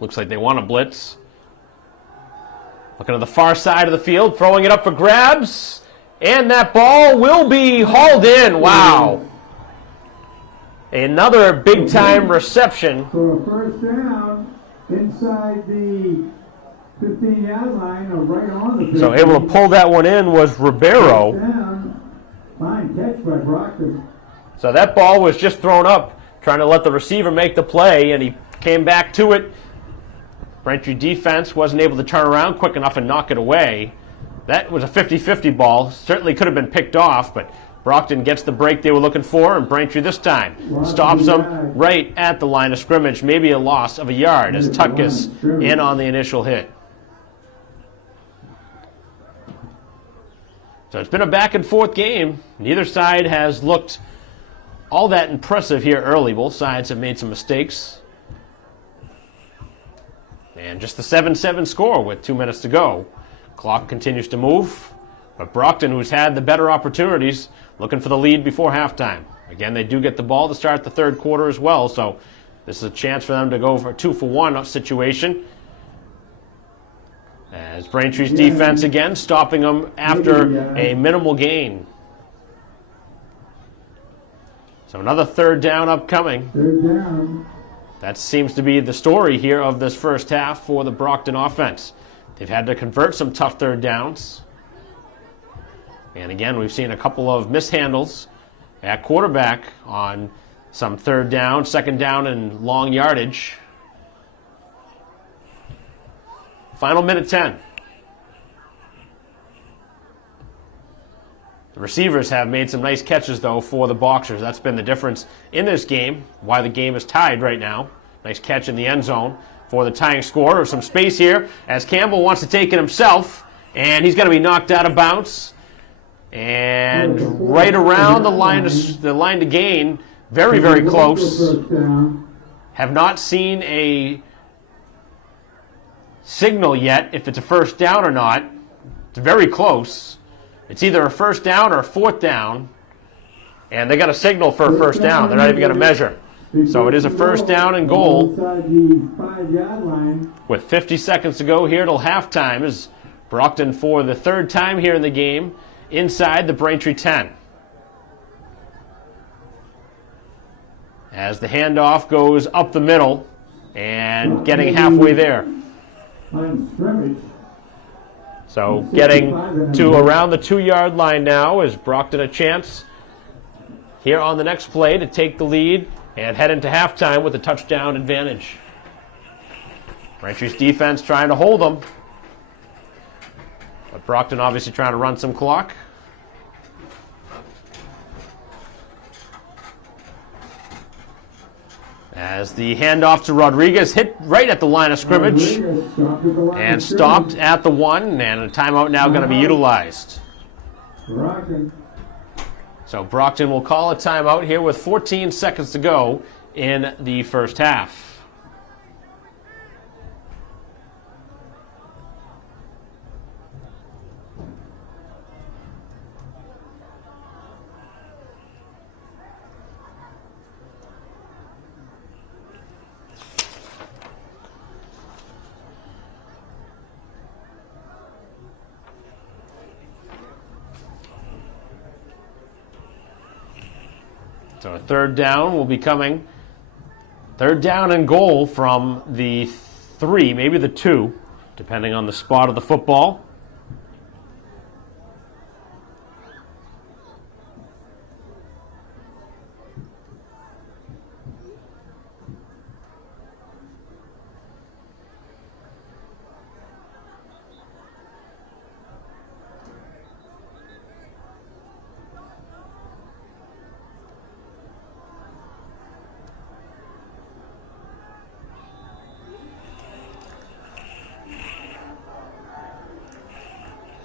Looks like they want to blitz. Looking to the far side of the field, throwing it up for grabs. And that ball will be hauled in. Wow. Another big-time reception. For a first down inside the 15-yard line, or right on the 15. So able to pull that one in was Ribeiro. Fine catch by Brockton. So that ball was just thrown up, trying to let the receiver make the play, and he came back to it. Braintree defense wasn't able to turn around quick enough and knock it away. That was a 50-50 ball. Certainly could have been picked off, but Brockton gets the break they were looking for, and Braintree this time stops them right at the line of scrimmage. Maybe a loss of a yard as Tuckus in on the initial hit. So it's been a back-and-forth game. Neither side has looked all that impressive here early. Both sides have made some mistakes. And just the 7-7 score with 2 minutes to go. Clock continues to move. But Brockton, who's had the better opportunities, looking for the lead before halftime. Again, they do get the ball to start the third quarter as well, so this is a chance for them to go for a 2-for-1 situation. As Braintree's defense again stopping them after a minimal gain. So another third down upcoming. Third down. That seems to be the story here of this first half for the Brockton offense. They've had to convert some tough third downs. And again, we've seen a couple of mishandles at quarterback on some third down, second down, and long yardage. Final minute 10. The receivers have made some nice catches, though, for the Boxers. That's been the difference in this game, why the game is tied right now. Nice catch in the end zone for the tying score. There's some space here as Campbell wants to take it himself, and he's going to be knocked out of bounds. And right around the line to gain, very, very close. Have not seen a signal yet if it's a first down or not. It's very close. It's either a first down or a fourth down. And they got a signal for a first down. They're not even going to measure. So it is a first down and goal. With 50 seconds to go here till halftime as Brockton for the third time here in the game inside the Braintree 10. As the handoff goes up the middle and getting halfway there. So getting to around the 2-yard line now is Brockton a chance here on the next play to take the lead and head into halftime with a touchdown advantage. Braintree's defense trying to hold them. But Brockton obviously trying to run some clock. As the handoff to Rodriguez hit right at the line of scrimmage and stopped at the 1, and a timeout now going to be utilized. So Brockton will call a timeout here with 14 seconds to go in the first half. So a third down will be coming. Third down and goal from the 3, maybe the 2, depending on the spot of the football.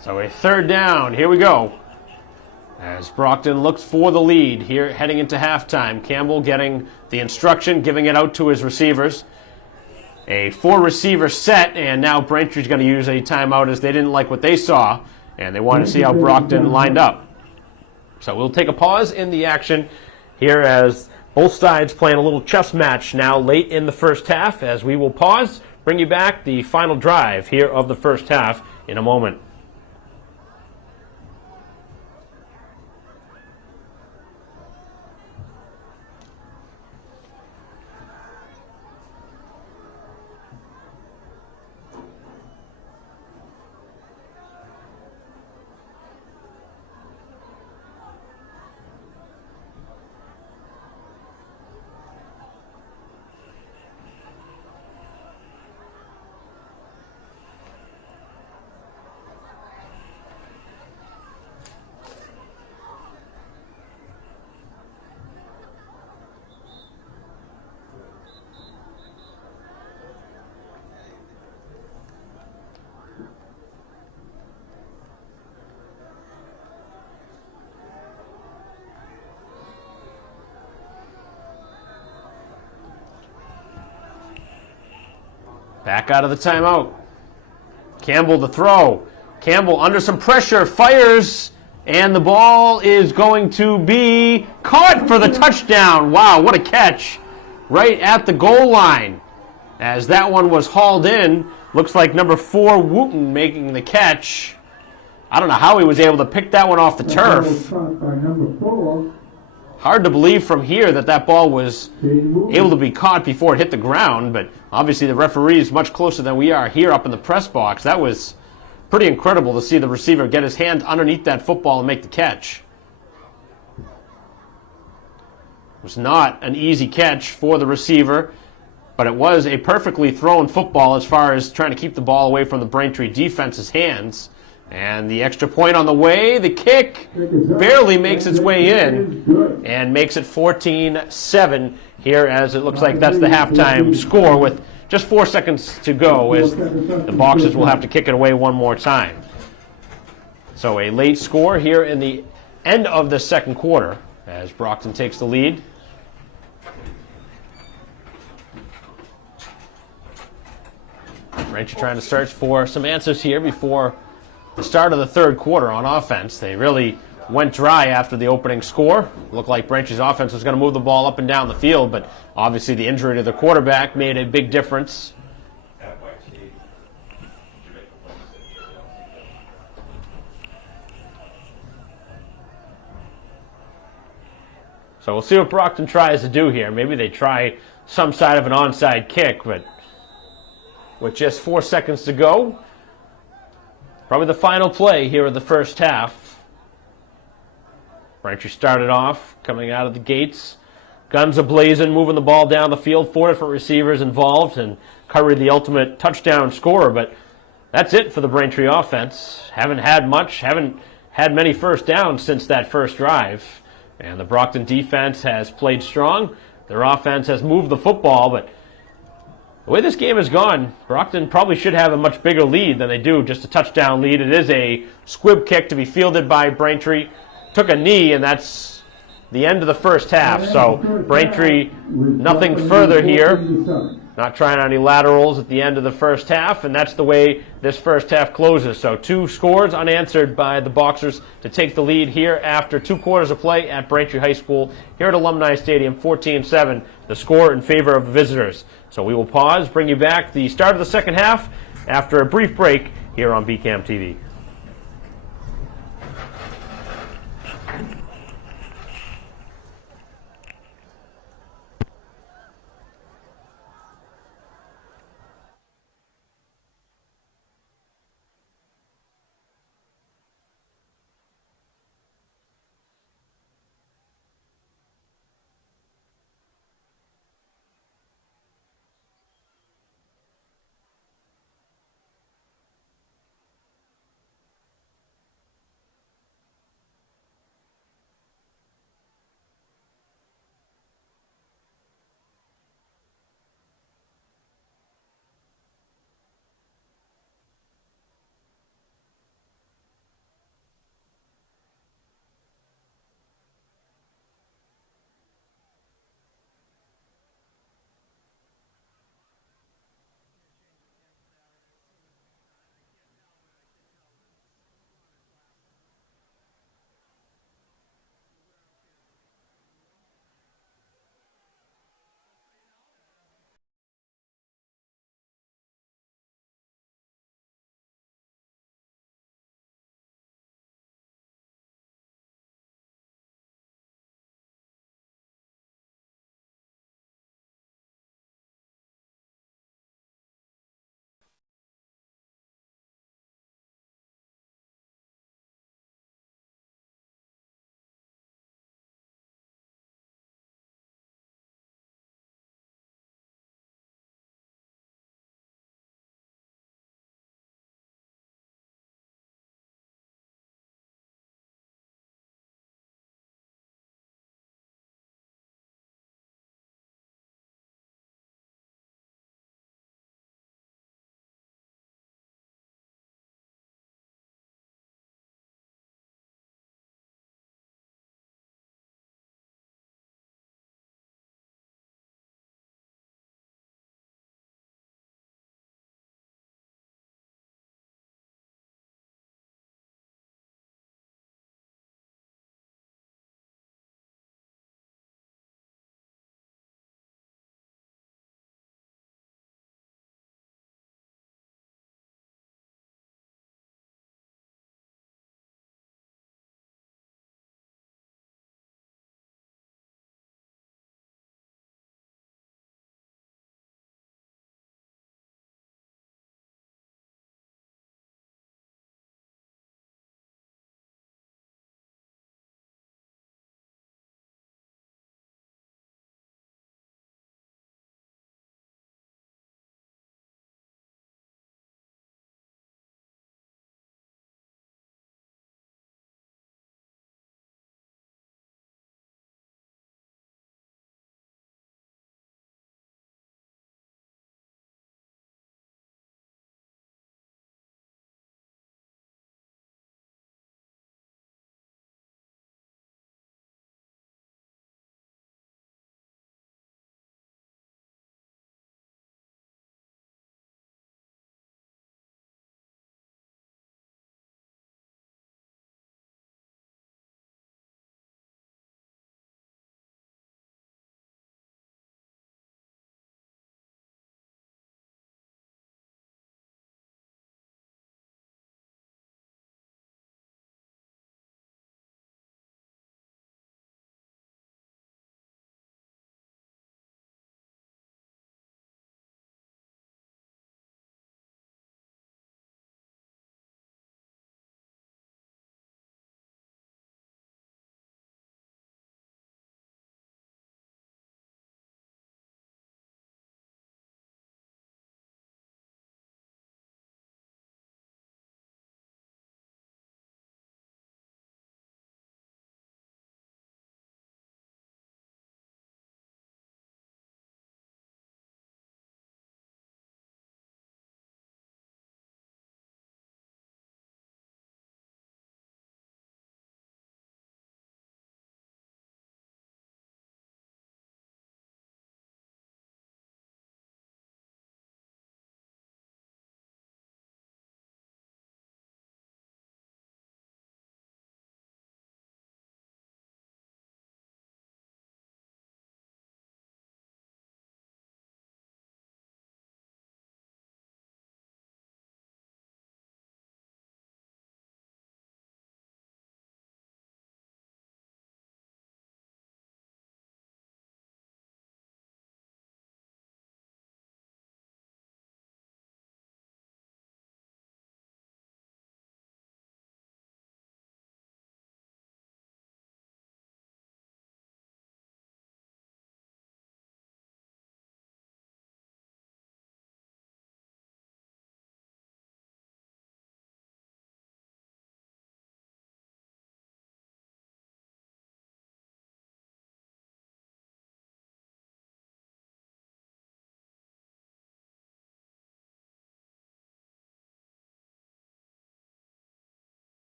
So a third down, here we go. As Brockton looks for the lead here heading into halftime. Campbell getting the instruction, giving it out to his receivers. A 4-receiver set, and now Braintree's going to use a timeout as they didn't like what they saw, and they wanted to see how Brockton lined up. So we'll take a pause in the action here as both sides playing a little chess match now late in the first half, as we will pause, bring you back the final drive here of the first half in a moment. Back out of the timeout. Campbell to throw. Campbell under some pressure, fires, and the ball is going to be caught for the touchdown. Wow, what a catch. Right at the goal line. As that one was hauled in, looks like number 4, Wooten, making the catch. I don't know how he was able to pick that one off the turf. Hard to believe from here that that ball was able to be caught before it hit the ground, but obviously the referee is much closer than we are here up in the press box. That was pretty incredible to see the receiver get his hand underneath that football and make the catch. It was not an easy catch for the receiver, but it was a perfectly thrown football as far as trying to keep the ball away from the Braintree defense's hands. And the extra point on the way, the kick barely makes its way in and makes it 14-7 here, as it looks like that's the halftime score with just 4 seconds to go, as the Boxers will have to kick it away one more time. So a late score here in the end of the second quarter as Brockton takes the lead. Braintree trying to search for some answers here before the start of the third quarter on offense. They really went dry after the opening score. Looked like Braintree's offense was going to move the ball up and down the field, but obviously the injury to the quarterback made a big difference. So we'll see what Brockton tries to do here. Maybe they try some side of an onside kick, but with just 4 seconds to go, probably the final play here of the first half. Braintree started off, coming out of the gates, guns a-blazing, moving the ball down the field. 4 different receivers involved, and Curry the ultimate touchdown scorer. But that's it for the Braintree offense. Haven't had much, haven't had many first downs since that first drive. And the Brockton defense has played strong. Their offense has moved the football, but the way this game has gone, Brockton probably should have a much bigger lead than they do, just a touchdown lead. It is a squib kick to be fielded by Braintree. Took a knee, and that's the end of the first half. So Braintree, nothing further here. Not trying any laterals at the end of the first half, and that's the way this first half closes. So 2 scores unanswered by the Boxers to take the lead here after 2 quarters of play at Braintree High School here at Alumni Stadium, 14-7, the score in favor of the visitors. So we will pause, bring you back the start of the second half after a brief break here on BCAM TV.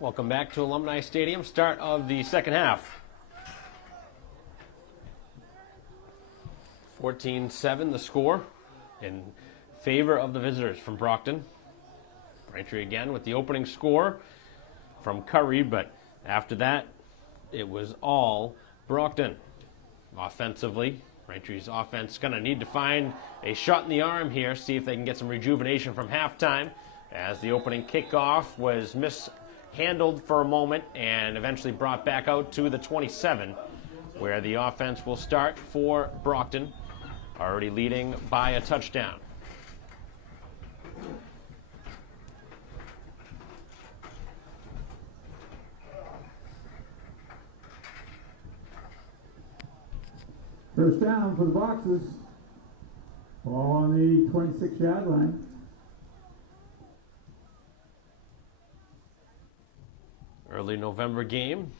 Welcome back to Alumni Stadium. Start of the second half. 14-7 the score in favor of the visitors from Brockton. Braintree again with the opening score from Curry, but after that, it was all Brockton. Offensively, Braintree's offense going to need to find a shot in the arm here, see if they can get some rejuvenation from halftime, as the opening kickoff was mishandled for a moment and eventually brought back out to the 27, where the offense will start for Brockton, already leading by a touchdown. First down for the Boxers. Ball on the 26-yard line. Early November game,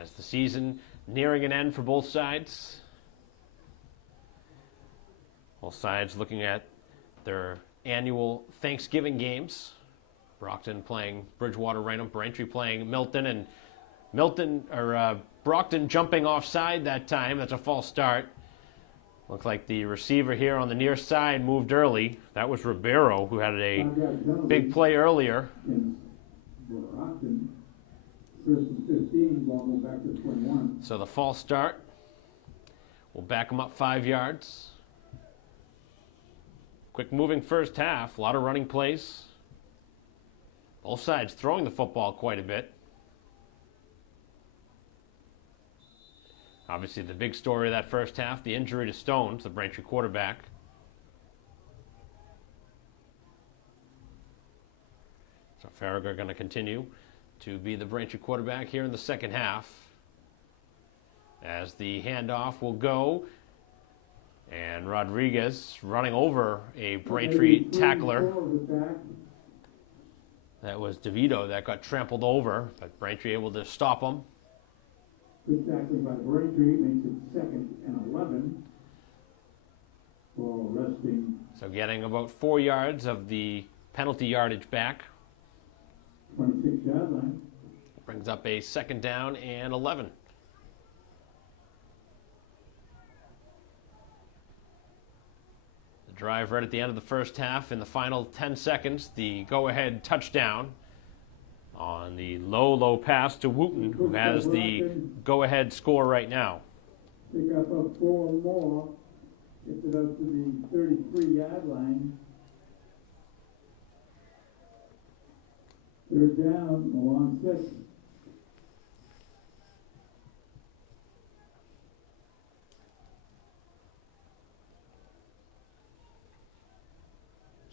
as the season nearing an end for both sides. Both sides looking at their annual Thanksgiving games. Brockton playing Bridgewater Raynham, Braintree playing Milton, and Brockton jumping offside that time. That's a false start. Looked like the receiver here on the near side moved early. That was Ribeiro, who had a big play earlier. Brockton, first and 15, ball go back to 21. So the false start will back them up 5 yards. Quick moving first half, a lot of running plays. Both sides throwing the football quite a bit. Obviously the big story of that first half, the injury to Stones, the Braintree quarterback. So Farragher going to continue to be the Braintree quarterback here in the second half, as the handoff will go, and Rodriguez running over a Braintree tackler. That was DeVito that got trampled over, but Braintree able to stop him. Good tackling by Braintree makes it 2nd and 11. Ball resting. So getting about 4 yards of the penalty yardage back. 26-yard line. Brings up a 2nd down and 11. The drive right at the end of the first half. In the final 10 seconds, the go-ahead touchdown on the low pass to Wooten, who has the go-ahead score right now. Pick up 4 more. Gets it up to the 33-yard line. 3rd down, along 6.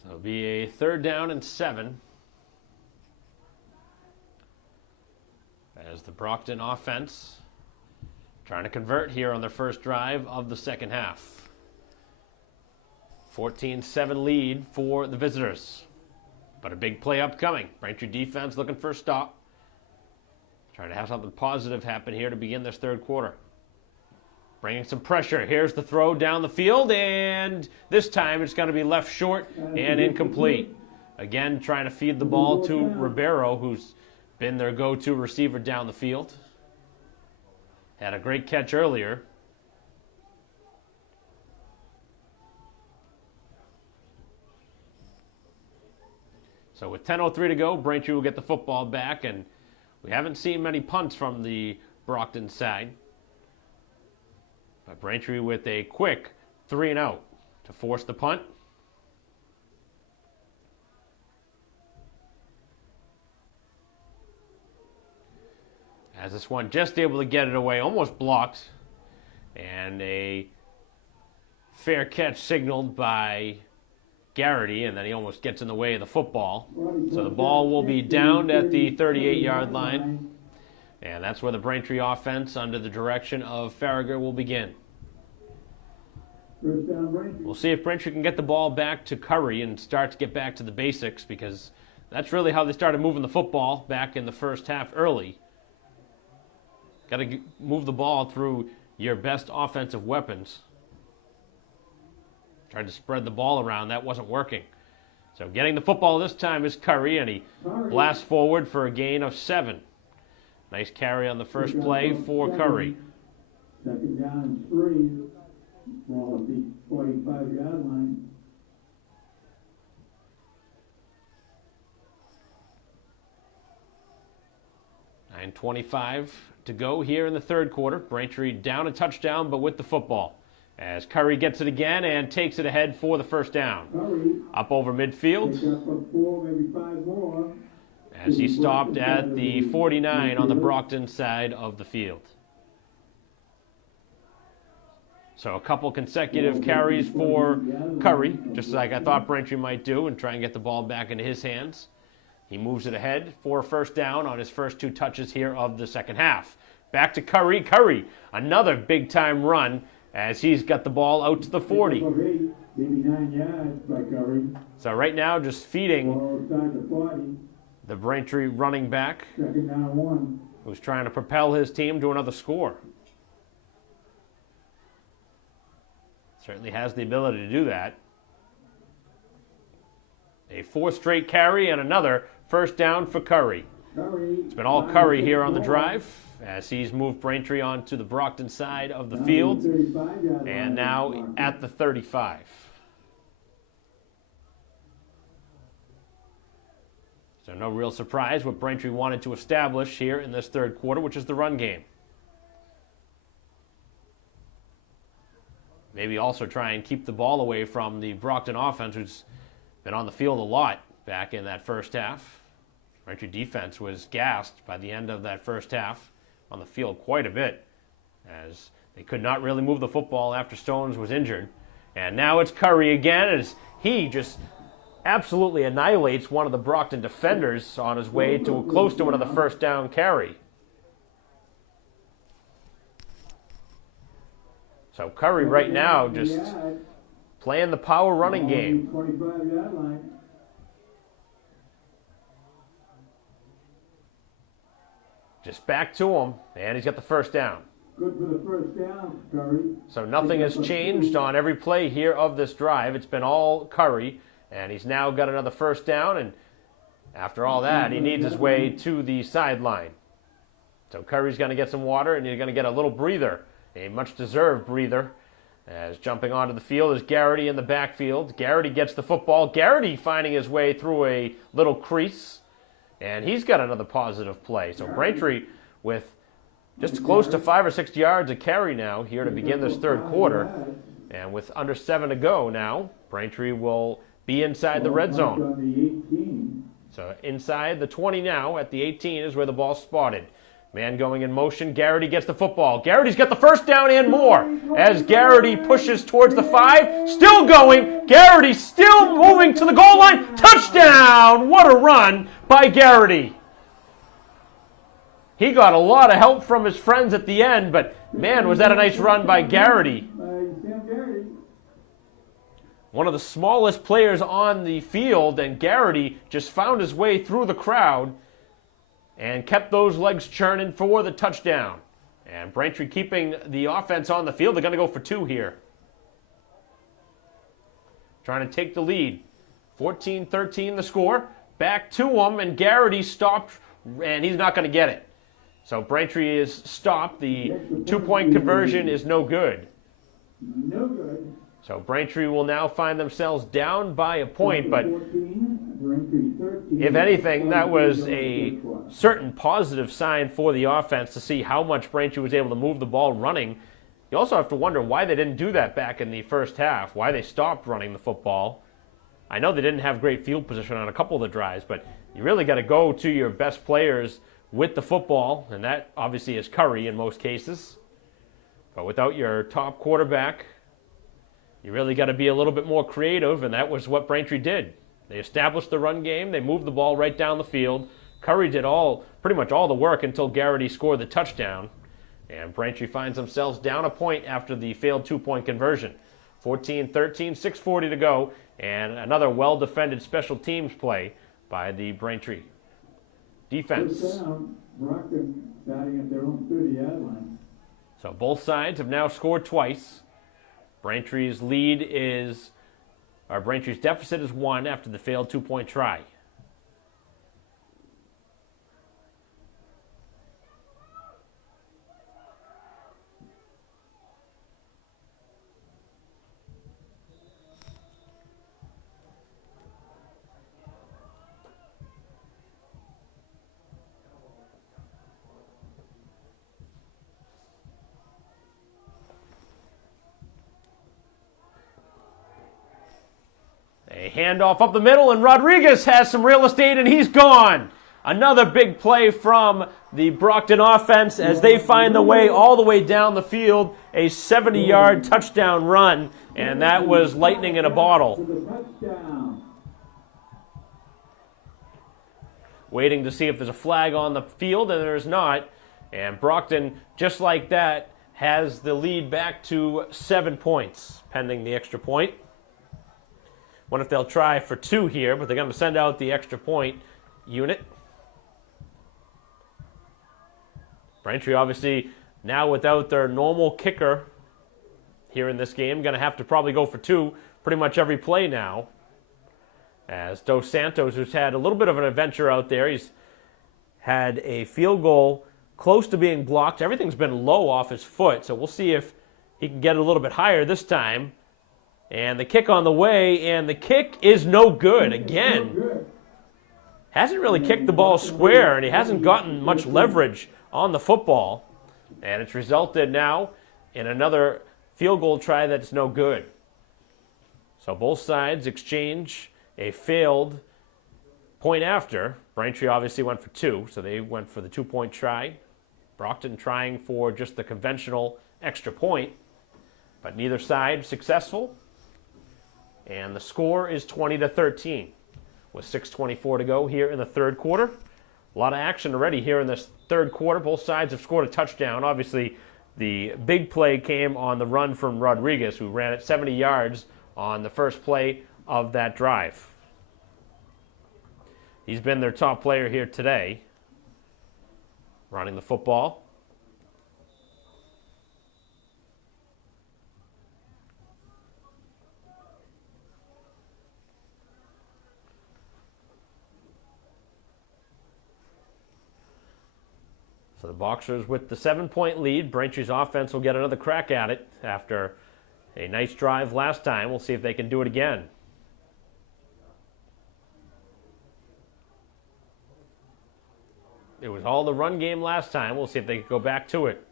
So it'll be a 3rd down and 7. As the Brockton offense trying to convert here on their first drive of the second half. 14-7 lead for the visitors. But a big play upcoming. Braintree defense looking for a stop. Trying to have something positive happen here to begin this third quarter. Bringing some pressure. Here's the throw down the field, and this time it's going to be left short and incomplete. Again, trying to feed the ball to Ribeiro, who's been their go-to receiver down the field. Had a great catch earlier. So with 10:03 to go, Braintree will get the football back, and we haven't seen many punts from the Brockton side. But Braintree with a quick 3-and-out to force the punt. As this one just able to get it away, almost blocked, and a fair catch signaled by Garrity, and then he almost gets in the way of the football. So the ball will be downed at the 38-yard line, and that's where the Braintree offense, under the direction of Farragher, will begin. We'll see if Braintree can get the ball back to Curry and start to get back to the basics, because that's really how they started moving the football back in the first half early. Got to move the ball through your best offensive weapons. Tried to spread the ball around. That wasn't working. So getting the football this time is Curry, and he blasts forward for a gain of 7. Nice carry on the first play for Curry. Second down and 3. Ball at the 45-yard line. And 9:25 to go here in the third quarter. Braintree down a touchdown, but with the football. As Curry gets it again and takes it ahead for the first down. Curry Up over midfield. picks up a 4, maybe 5 more. As he stopped at the 49 on the Brockton side of the field. So a couple consecutive carries for Curry, just like I thought Braintree might do, and try and get the ball back into his hands. He moves it ahead for a first down on his first 2 touches here of the second half. Back to Curry. Curry, another big-time run as he's got the ball out to the 40. Maybe 9 yards by Curry. So right now just feeding Ball outside the 40. the Braintree running back, Second down 1. who's trying to propel his team to another score. Certainly has the ability to do that. A 4th straight carry and another first down for Curry. It's been all Curry here on the drive as he's moved Braintree onto the Brockton side of the field, and now at the 35. So no real surprise what Braintree wanted to establish here in this third quarter, which is the run game. Maybe also try and keep the ball away from the Brockton offense, who's been on the field a lot back in that first half. Braintree defense was gassed by the end of that first half, on the field quite a bit, as they could not really move the football after Stones was injured. And now it's Curry again, as he just absolutely annihilates one of the Brockton defenders on his way to close to another first down carry. So Curry right now just playing the power running game. 25-yard line. Just back to him, and he's got the first down. Good for the first down, Curry. So nothing has changed on every play here of this drive. It's been all Curry, and he's now got another first down, and after all that, he needs his way to the sideline. So Curry's going to get some water, and he's going to get a little breather, a much-deserved breather. As jumping onto the field is Garrity in the backfield. Garrity gets the football. Garrity finding his way through a little crease. And he's got another positive play. So Braintree with just close to 5 or 6 yards of carry now here to begin this third quarter. And with under 7 to go now, Braintree will be inside the red zone. So inside the 20 now, at the 18 is where the ball's spotted. Man going in motion, Garrity gets the football. Garrity's got the first down and more as Garrity pushes towards the 5. Still going. Garrity still moving to the goal line. Touchdown! What a run by Garrity. He got a lot of help from his friends at the end, but man, was that a nice run by Garrity. One of the smallest players on the field, and Garrity just found his way through the crowd and kept those legs churning for the touchdown. And Braintree keeping the offense on the field. They're going to go for 2 here. Trying to take the lead. 14-13 the score. Back to him, and Garrity stopped, and he's not going to get it. So Braintree is stopped. The 2-point conversion is no good. No good. So Braintree will now find themselves down by a point, but if anything, that was a certain positive sign for the offense to see how much Braintree was able to move the ball running. You also have to wonder why they didn't do that back in the first half, why they stopped running the football. I know they didn't have great field position on a couple of the drives, but you really got to go to your best players with the football, and that obviously is Curry in most cases. But without your top quarterback, you really got to be a little bit more creative, and that was what Braintree did. They established the run game. They moved the ball right down the field. Curry did pretty much all the work until Garrity scored the touchdown. And Braintree finds themselves down a point after the failed 2-point conversion. 14-13, 6:40 to go, and another well-defended special teams play by the Braintree defense. First down, Brockton batting at their own 30-yard line. So both sides have now scored twice. Braintree's lead is Our Braintree's deficit is 1 after the failed 2-point try. A handoff up the middle, and Rodriguez has some real estate, and he's gone. Another big play from the Brockton offense as they find the way all the way down the field. A 70-yard touchdown run, and that was lightning in a bottle. Waiting to see if there's a flag on the field, and there's not. And Brockton, just like that, has the lead back to 7 points, pending the extra point. Wonder if they'll try for 2 here, but they're going to send out the extra point unit. Braintree obviously now without their normal kicker here in this game, going to have to probably go for 2 pretty much every play now. As Dos Santos, who's had a little bit of an adventure out there, he's had a field goal close to being blocked. Everything's been low off his foot, so we'll see if he can get it a little bit higher this time. And the kick on the way, and the kick is no good again. Hasn't really kicked the ball square, and he hasn't gotten much leverage on the football. And it's resulted now in another field goal try that's no good. So both sides exchange a failed point after. Braintree obviously went for 2, so they went for the 2-point try. Brockton trying for just the conventional extra point, but neither side successful. And the score is 20-13 with 6:24 to go here in the third quarter. A lot of action already here in this third quarter. Both sides have scored a touchdown. Obviously, the big play came on the run from Rodriguez, who ran it 70 yards on the first play of that drive. He's been their top player here today, running the football. So the Boxers with the 7-point lead. Braintree's offense will get another crack at it after a nice drive last time. We'll see if they can do it again. It was all the run game last time. We'll see if they can go back to it.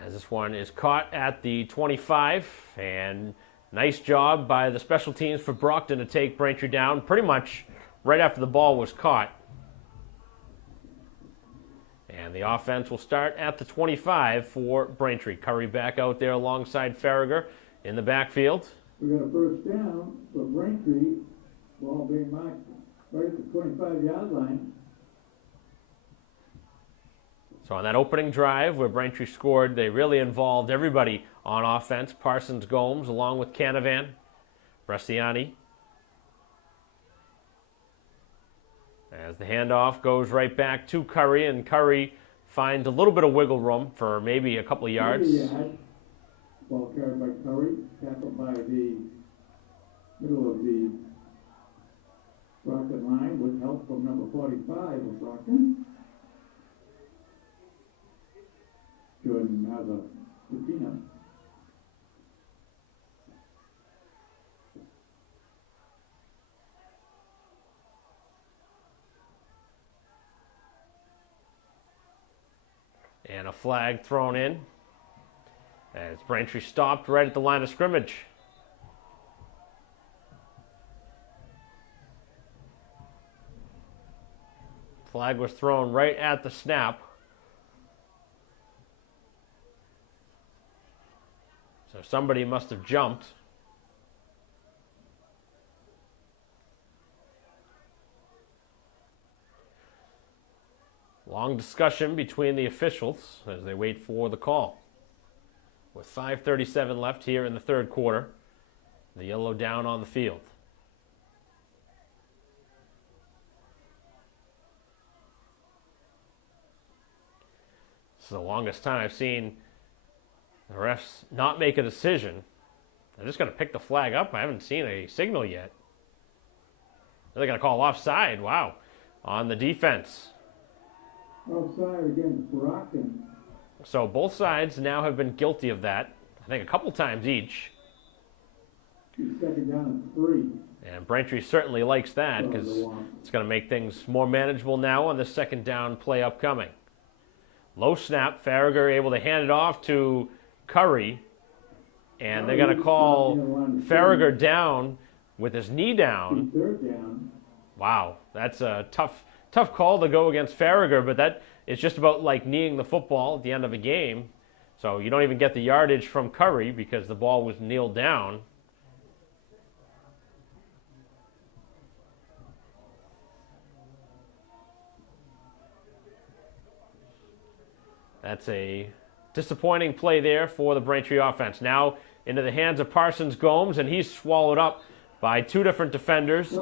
As this one is caught at the 25, and nice job by the special teams for Brockton to take Braintree down pretty much right after the ball was caught. And the offense will start at the 25 for Braintree. Curry back out there alongside Farragher in the backfield. We got a first down for Braintree. Ball being marked right at the 25-yard line. So on that opening drive where Braintree scored, they really involved everybody on offense. Parsons, Gomes, along with Canavan, Bresciani. As the handoff goes right back to Curry, and Curry finds a little bit of wiggle room for maybe a couple of yards. Ball carried by Curry, tackled by the middle of the Brockton line with help from number 45 of Brockton. Jordan has a Patina. And a flag thrown in as Braintree stopped right at the line of scrimmage. Flag was thrown right at the snap. So somebody must have jumped. Long discussion between the officials as they wait for the call. With 5:37 left here in the third quarter, the yellow down on the field. This is the longest time I've seen the refs not make a decision. They're just going to pick the flag up. I haven't seen a signal yet. They're going to call offside. Wow. On the defense. Offside against Brockton. So both sides now have been guilty of that. I think a couple times each. Second down and 3. And Braintree certainly likes that because it's going to make things more manageable now on the second down play upcoming. Low snap. Farragher able to hand it off to Curry. And they're going to call Farragher down with his knee down. Third down. Wow, that's a tough call to go against Farragher, but that is just about like kneeing the football at the end of a game. So you don't even get the yardage from Curry because the ball was kneeled down. That's a disappointing play there for the Braintree offense. Now into the hands of Parsons Gomes, and he's swallowed up by two different defenders,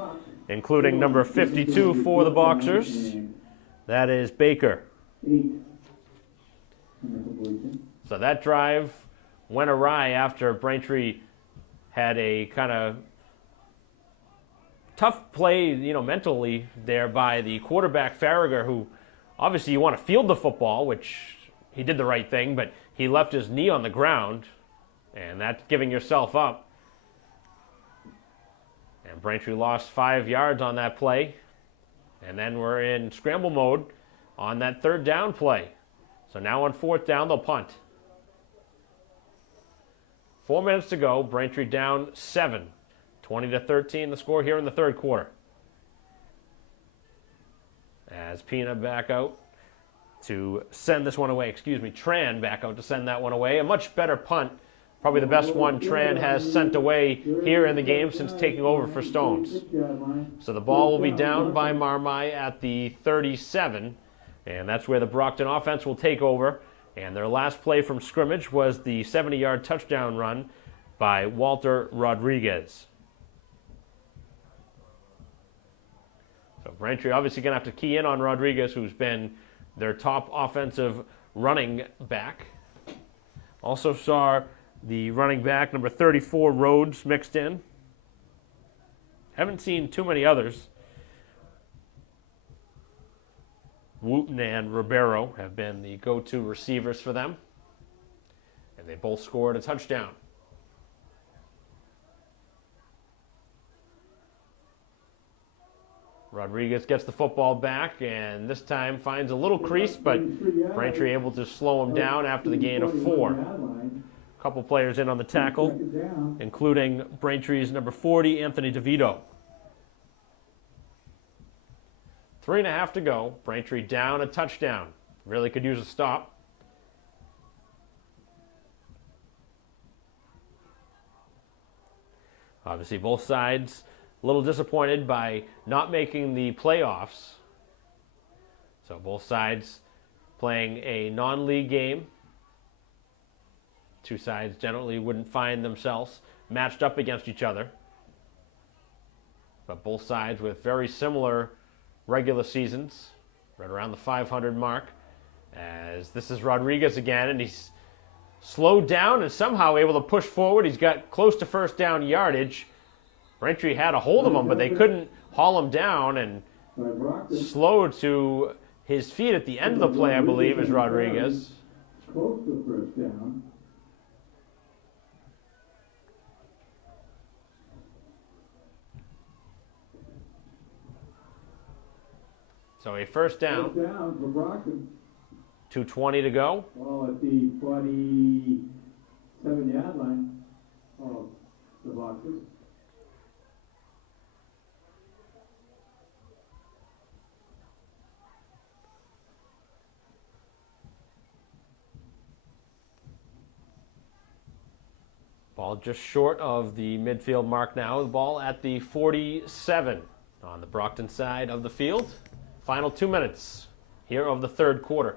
including number 52 for the Boxers. That is Baker. So that drive went awry after Braintree had a kind of tough play, mentally there by the quarterback Farragher, who obviously you want to field the football, which he did the right thing, but he left his knee on the ground, and that's giving yourself up. And Braintree lost 5 yards on that play. And then we're in scramble mode on that third down play. So now on fourth down, they'll punt. 4 minutes to go. Braintree down 7. 20-13 the score here in the third quarter. As Pina back out to send this one away. Tran back out to send that one away. A much better punt. Probably the best one Tran has sent away here in the game since taking over for Stones. So the ball will be down by Marmai at the 37, and that's where the Brockton offense will take over. And their last play from scrimmage was the 70-yard touchdown run by Walter Rodriguez. So Braintree obviously going to have to key in on Rodriguez, who's been their top offensive running back. Also saw the running back, number 34, Rhodes, mixed in. Haven't seen too many others. Wooten and Ribeiro have been the go-to receivers for them. And they both scored a touchdown. Rodriguez gets the football back, and this time finds a little crease, but Braintree able to slow him down after the gain of 4. Couple players in on the tackle, including Braintree's number 40, Anthony DeVito. 3.5 to go. Braintree down a touchdown. Really could use a stop. Obviously, both sides a little disappointed by not making the playoffs. So both sides playing a non-league game. Two sides generally wouldn't find themselves matched up against each other. But both sides with very similar regular seasons, right around the 500 mark. As this is Rodriguez again, and he's slowed down and somehow able to push forward. He's got close to first down yardage. Braintree had a hold of him, but they couldn't haul him down, and slowed to his feet at the end of the play, I believe, is Rodriguez. Close to first down. So a first down. First down for Brockton. 2:20 to go. Ball at the 47-yard line of the Boxers. Ball just short of the midfield mark now. The ball at the 47 on the Brockton side of the field. Final 2 minutes here of the third quarter.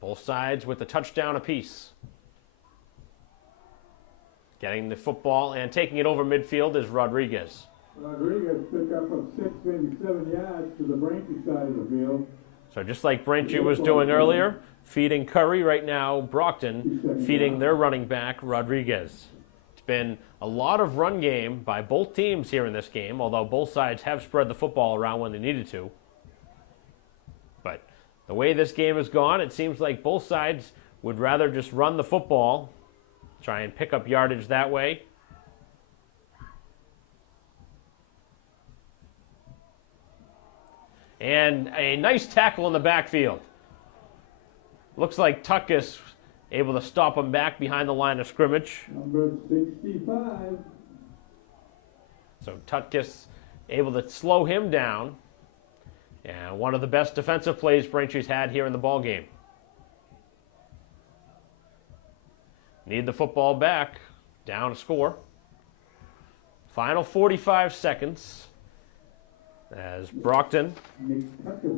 Both sides with a touchdown apiece. Getting the football and taking it over midfield is Rodriguez. Rodriguez picked up from 6, maybe 7 yards to the Braintree side of the field. So just like Braintree was doing earlier, feeding Curry, right now Brockton feeding their running back, Rodriguez. It's been a lot of run game by both teams here in this game, although both sides have spread the football around when they needed to. But the way this game has gone, it seems like both sides would rather just run the football, try and pick up yardage that way. And a nice tackle in the backfield. Looks like Tuckus able to stop him back behind the line of scrimmage. Number 65. So Tuckus able to slow him down. And one of the best defensive plays Braintree's had here in the ball game. Need the football back. Down to score. Final 45 seconds. As Brockton,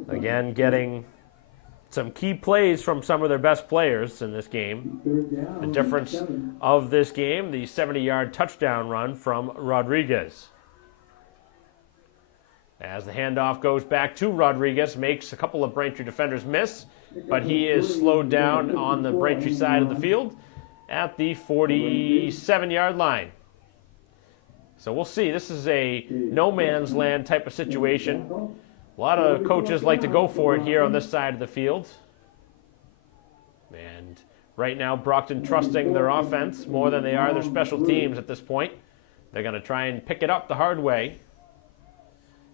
again, getting some key plays from some of their best players in this game. The difference of this game, the 70-yard touchdown run from Rodriguez. As the handoff goes back to Rodriguez, makes a couple of Braintree defenders miss, but he is slowed down on the Braintree side of the field at the 47-yard line. So we'll see. This is a no man's land type of situation. A lot of coaches like to go for it here on this side of the field. And right now, Brockton trusting their offense more than they are their special teams at this point. They're going to try and pick it up the hard way.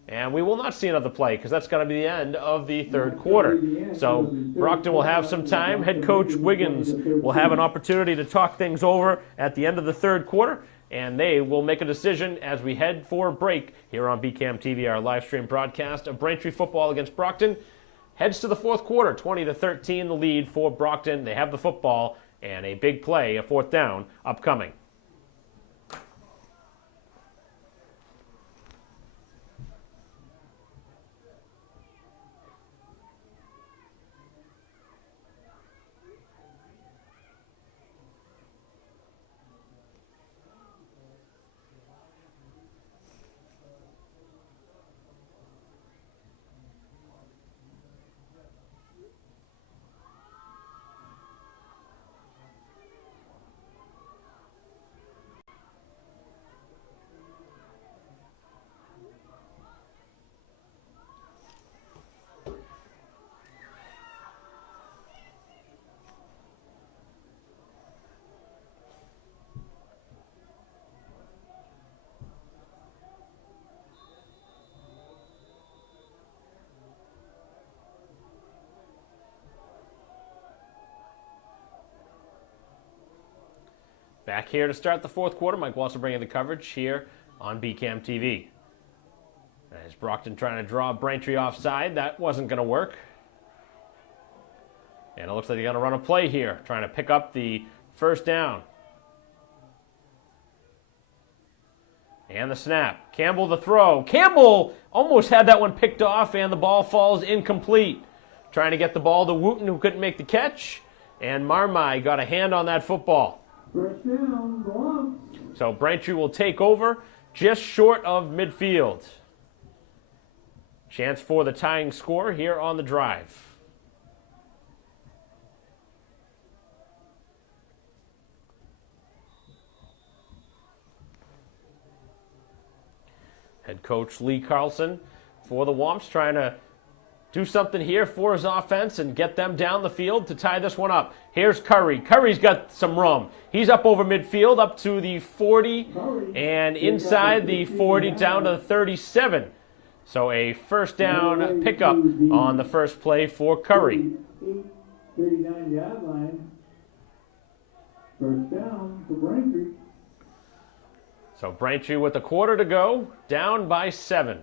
And we will not see another play because that's going to be the end of the third quarter. So Brockton will have some time. Head coach Wiggins will have an opportunity to talk things over at the end of the third quarter. And they will make a decision as we head for a break here on BCAM TV, our live stream broadcast of Braintree football against Brockton. Heads to the fourth quarter, 20-13 the lead for Brockton. They have the football and a big play, a fourth down, upcoming. Back here to start the fourth quarter. Mike Walser bringing the coverage here on BCAM TV. As Brockton trying to draw Braintree offside. That wasn't going to work. And it looks like they're going to run a play here, trying to pick up the first down. And the snap. Campbell the throw. Campbell almost had that one picked off, and the ball falls incomplete. Trying to get the ball to Wooten, who couldn't make the catch. And Marmai got a hand on that football. First down, go on. So Braintree will take over just short of midfield. Chance for the tying score here on the drive. Head coach Lee Carlson for the Womps trying to do something here for his offense and get them down the field to tie this one up. Here's Curry. Curry's got some room. He's up over midfield, up to the 40, and inside the 40 down to the 37. So a first down pickup on the first play for Curry. 39-yard line. First down for Braintree. So Braintree with a quarter to go, down by 7.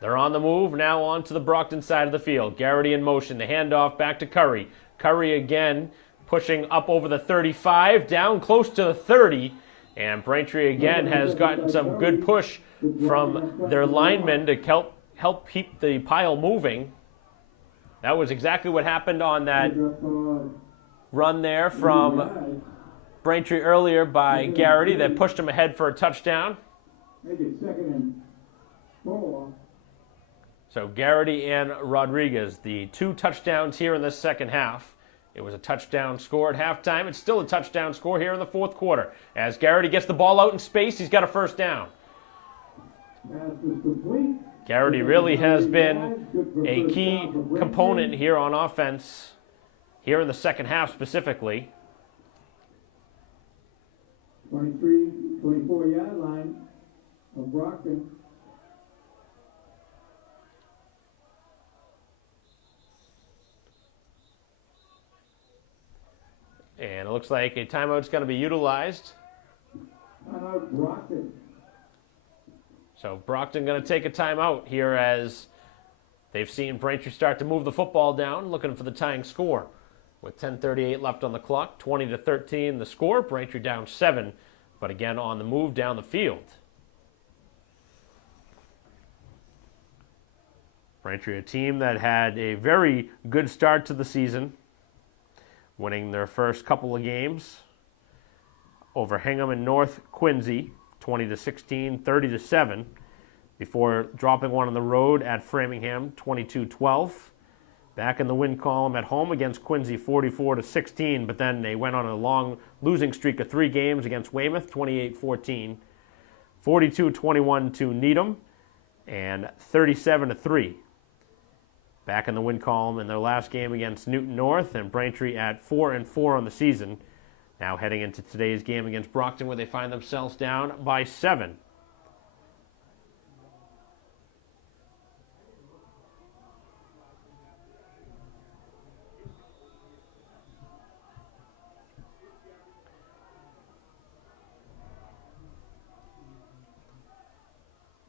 They're on the move, now on to the Brockton side of the field. Garrity in motion, the handoff back to Curry. Curry again pushing up over the 35, down close to the 30. And Braintree again has gotten some good push from their linemen to help keep the pile moving. That was exactly what happened on that run there from Braintree earlier by Garrity that pushed him ahead for a touchdown. Make it 2nd and 4. So Garrity and Rodriguez, the 2 touchdowns here in the second half. It was a touchdown score at halftime. It's still a touchdown score here in the fourth quarter. As Garrity gets the ball out in space, he's got a first down. Garrity really has been a key component here on offense, here in the second half specifically. 24-yard line of Brockton. And it looks like a timeout's going to be utilized. Brockton. So Brockton going to take a timeout here as they've seen Braintree start to move the football down, looking for the tying score. With 10:38 left on the clock, 20-13 the score. Braintree down 7, but again on the move down the field. Braintree, a team that had a very good start to the season, winning their first couple of games over Hingham and North Quincy, 20-16, 30-7, before dropping one on the road at Framingham, 22-12. Back in the win column at home against Quincy, 44-16, but then they went on a long losing streak of 3 games against Weymouth, 28-14, 42-21 to Needham, and 37-3. Back in the win column in their last game against Newton North, and Braintree at 4-4 on the season. Now heading into today's game against Brockton, where they find themselves down by 7.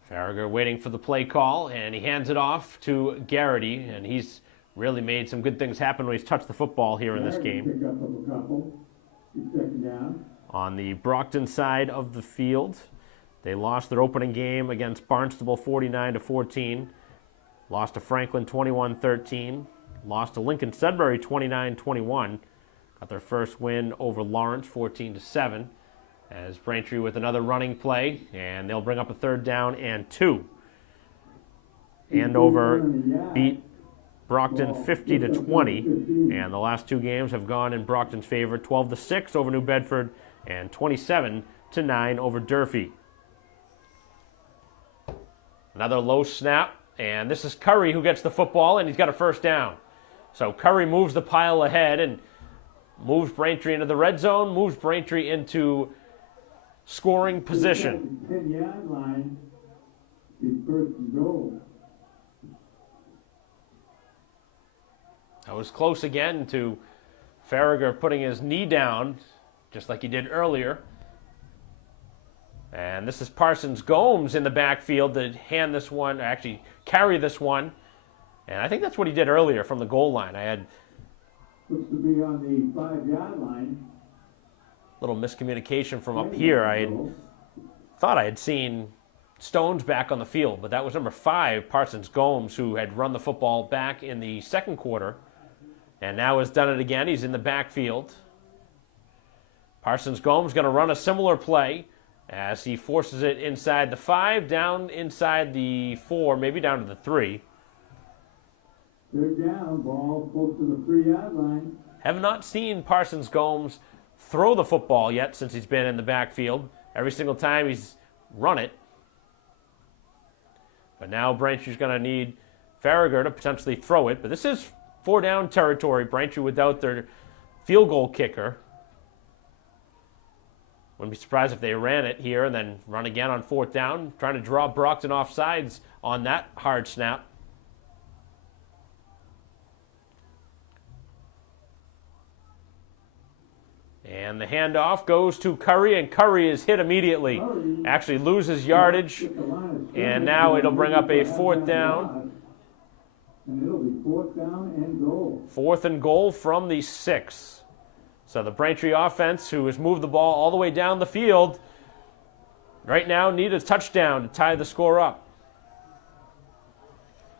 Farragher waiting for the play call, and he hands it off to Garrity, and he's really made some good things happen when he's touched the football here in this game. On the Brockton side of the field, they lost their opening game against Barnstable 49-14, lost to Franklin 21-13, lost to Lincoln Sudbury 29-21, got their first win over Lawrence 14-7. As Braintree with another running play, and they'll bring up a 3rd down and 2. Andover beat Brockton 50-20, and the last 2 games have gone in Brockton's favor, 12-6 over New Bedford and 27-9 over Durfee. Another low snap, and this is Curry who gets the football, and he's got a first down. So Curry moves the pile ahead and moves Braintree into the red zone, moves Braintree into scoring position. 10-yard line, the first and goal. That was close again to Farragher putting his knee down, just like he did earlier. And this is Parsons Gomes in the backfield to hand this one, or actually carry this one. And I think that's what he did earlier from the goal line. I had looks to be on the 5-yard line. Little miscommunication from up here. I thought I had seen Stones back on the field, but that was number 5, Parsons Gomes, who had run the football back in the second quarter, and now has done it again. He's in the backfield. Parsons Gomes going to run a similar play as he forces it inside the 5, down inside the 4, maybe down to the 3. 3rd down, ball close to the 3-yard line. Have not seen Parsons Gomes throw the football yet since he's been in the backfield. Every single time he's run it. But now Braintree's going to need Farragher to potentially throw it. But this is 4-down territory. Braintree without their field goal kicker. Wouldn't be surprised if they ran it here and then run again on 4th down, trying to draw Brockton off sides on that hard snap. And the handoff goes to Curry, and Curry is hit immediately. Actually loses yardage, and now it'll bring up a 4th down. And it'll be 4th down and goal. 4th and goal from the 6. So the Braintree offense, who has moved the ball all the way down the field, right now need a touchdown to tie the score up.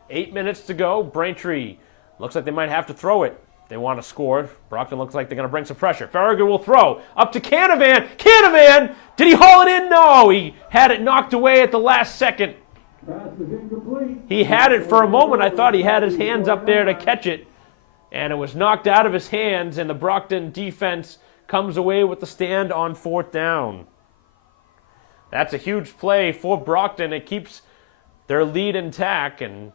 8 minutes to go. Braintree looks like they might have to throw it. They want to score. Brockton looks like they're going to bring some pressure. Farragher will throw. Up to Canavan. Canavan! Did he haul it in? No! He had it knocked away at the last second. Pass is incomplete. He had it for a moment. I thought he had his hands up there to catch it, and it was knocked out of his hands, and the Brockton defense comes away with the stand on 4th down. That's a huge play for Brockton. It keeps their lead intact, and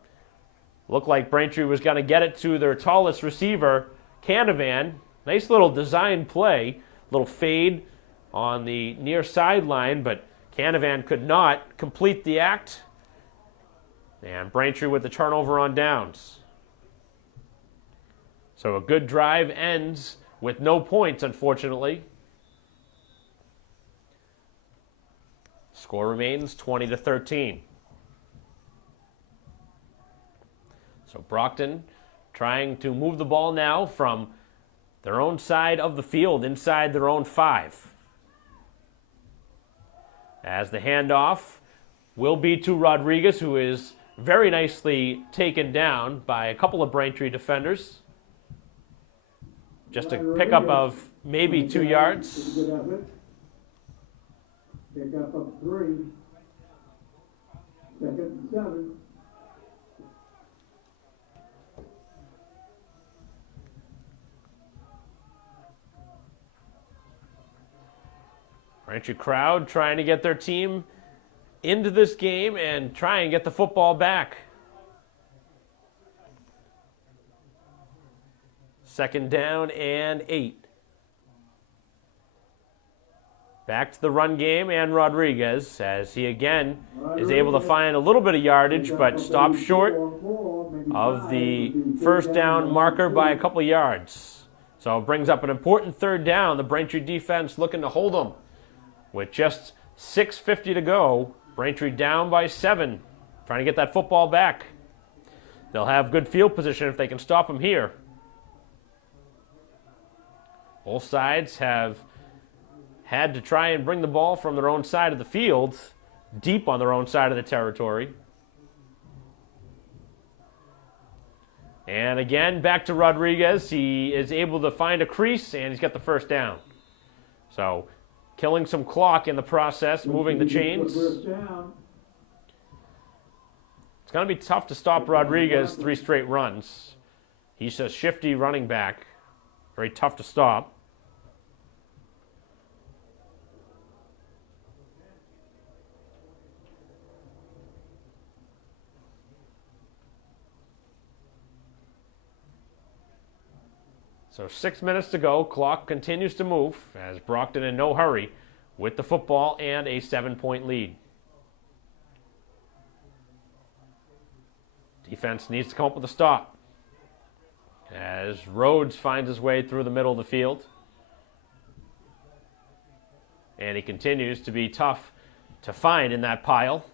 looked like Braintree was going to get it to their tallest receiver, Canavan. Nice little design play, little fade on the near sideline, but Canavan could not complete the act. And Braintree with the turnover on downs. So a good drive ends with no points, unfortunately. Score remains 20-13. So Brockton trying to move the ball now from their own side of the field inside their own 5. As the handoff will be to Rodriguez, who is very nicely taken down by a couple of Braintree defenders. Just a pickup of maybe 2 yards. Pick up of 3. 2nd and 7. Braintree crowd trying to get their team into this game and try and get the football back. 2nd down and 8. Back to the run game, and Rodriguez, as he again is able to find a little bit of yardage, but stops short of the 1st down marker by a couple yards. So it brings up an important 3rd down. The Braintree defense looking to hold them. With just 6:50 to go, Braintree down by 7, trying to get that football back. They'll have good field position if they can stop them here. Both sides have had to try and bring the ball from their own side of the field, deep on their own side of the territory. And again, back to Rodriguez. He is able to find a crease, and he's got the 1st down. So, killing some clock in the process, moving the chains. It's going to be tough to stop Rodriguez 3 straight runs. He's a shifty running back. Very tough to stop. So 6 minutes to go. Clock continues to move as Brockton in no hurry with the football and a 7-point lead. Defense needs to come up with a stop as Rhodes finds his way through the middle of the field. And he continues to be tough to find in that pile.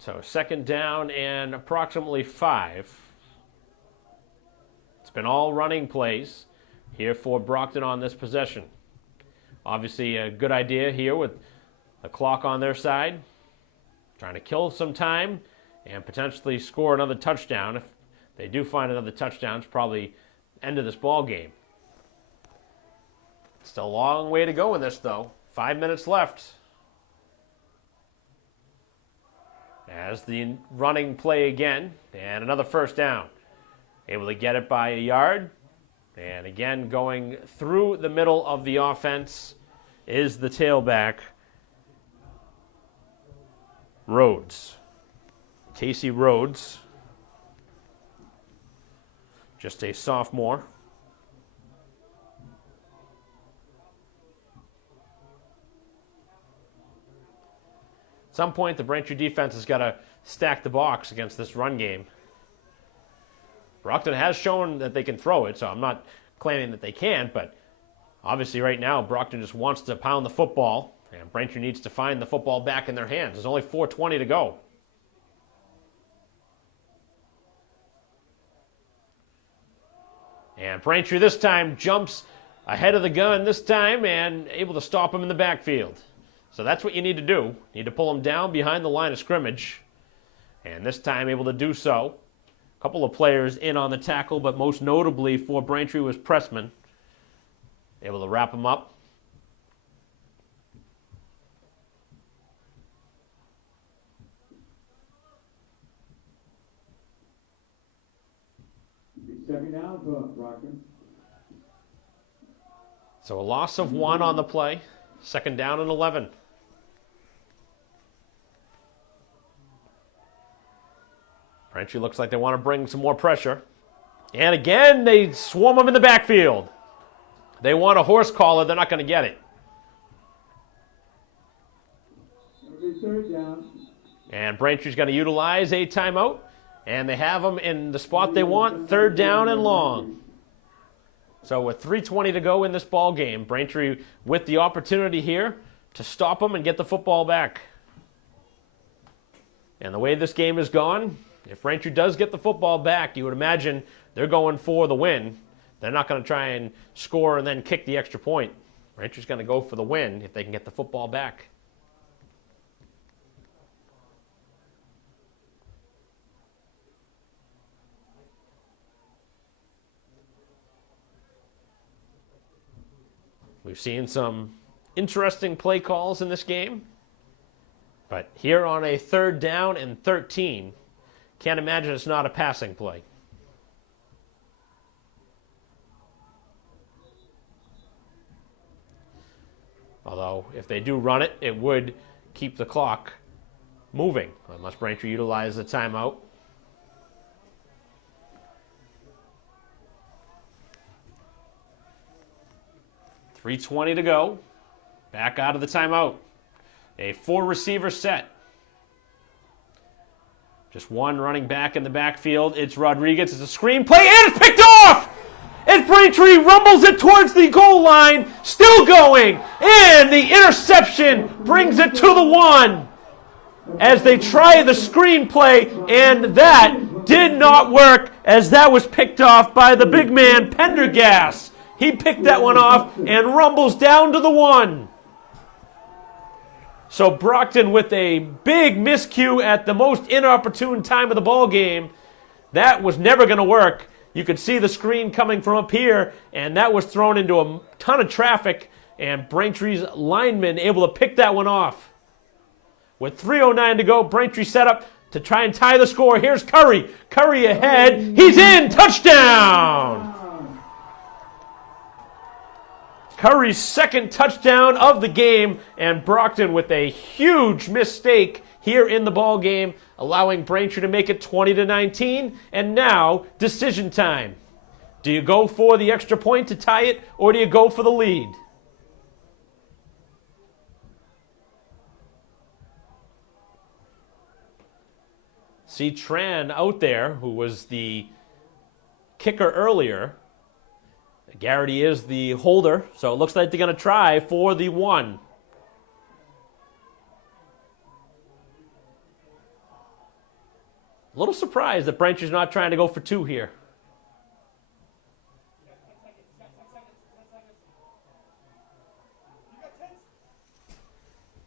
So 2nd down and approximately 5. It's been all running plays here for Brockton on this possession. Obviously a good idea here with the clock on their side. Trying to kill some time and potentially score another touchdown. If they do find another touchdown, it's probably end of this ball game. Still a long way to go in this, though. 5 minutes left. As the running play again, and another 1st down. Able to get it by a yard. And again, going through the middle of the offense is the tailback, Rhodes. Casey Rhodes. Just a sophomore. At some point, the Braintree defense has got to stack the box against this run game. Brockton has shown that they can throw it, so I'm not claiming that they can't, but obviously right now, Brockton just wants to pound the football, and Braintree needs to find the football back in their hands. There's only 4:20 to go. And Braintree this time jumps ahead of the gun this time and able to stop him in the backfield. So that's what you need to do. You need to pull him down behind the line of scrimmage. And this time able to do so A couple of players in on the tackle, but most notably for Braintree was Pressman. Able to wrap him up. Second down for Brockton. So a loss of 1 on the play. Second down and 11. Braintree looks like they want to bring some more pressure. And again, they swarm them in the backfield. They want a horse collar. They're not going to get it. Third down. And Braintree's going to utilize a timeout. And they have them in the spot they want, third down and long. So with 3:20 to go in this ball game, Braintree with the opportunity here to stop them and get the football back. And the way this game has gone, if Braintree does get the football back, you would imagine they're going for the win. They're not going to try and score and then kick the extra point. Braintree's going to go for the win if they can get the football back. We've seen some interesting play calls in this game. But here on a third down and 13, can't imagine it's not a passing play. Although, if they do run it, it would keep the clock moving, unless Braintree utilize the timeout. .320 to go. Back out of the timeout. A 4-receiver set. Just one running back in the backfield. It's Rodriguez. It's a screen play, and it's picked off! And Braintree rumbles it towards the goal line. Still going. And the interception brings it to the 1. As they try the screen play, and that did not work, as that was picked off by the big man, Pendergast. He picked that one off and rumbles down to the 1. So Brockton with a big miscue at the most inopportune time of the ball game. That was never going to work. You could see the screen coming from up here, and that was thrown into a ton of traffic, and Braintree's lineman able to pick that one off. With 3:09 to go, Braintree set up to try and tie the score. Here's Curry. Curry ahead. He's in. Touchdown! Curry's second touchdown of the game, and Brockton with a huge mistake here in the ball game, allowing Braintree to make it 20-19, and now decision time. Do you go for the extra point to tie it, or do you go for the lead? See Tran out there, who was the kicker earlier. Garrity is the holder, so it looks like they're going to try for the 1. A little surprised that Braintree's not trying to go for 2 here.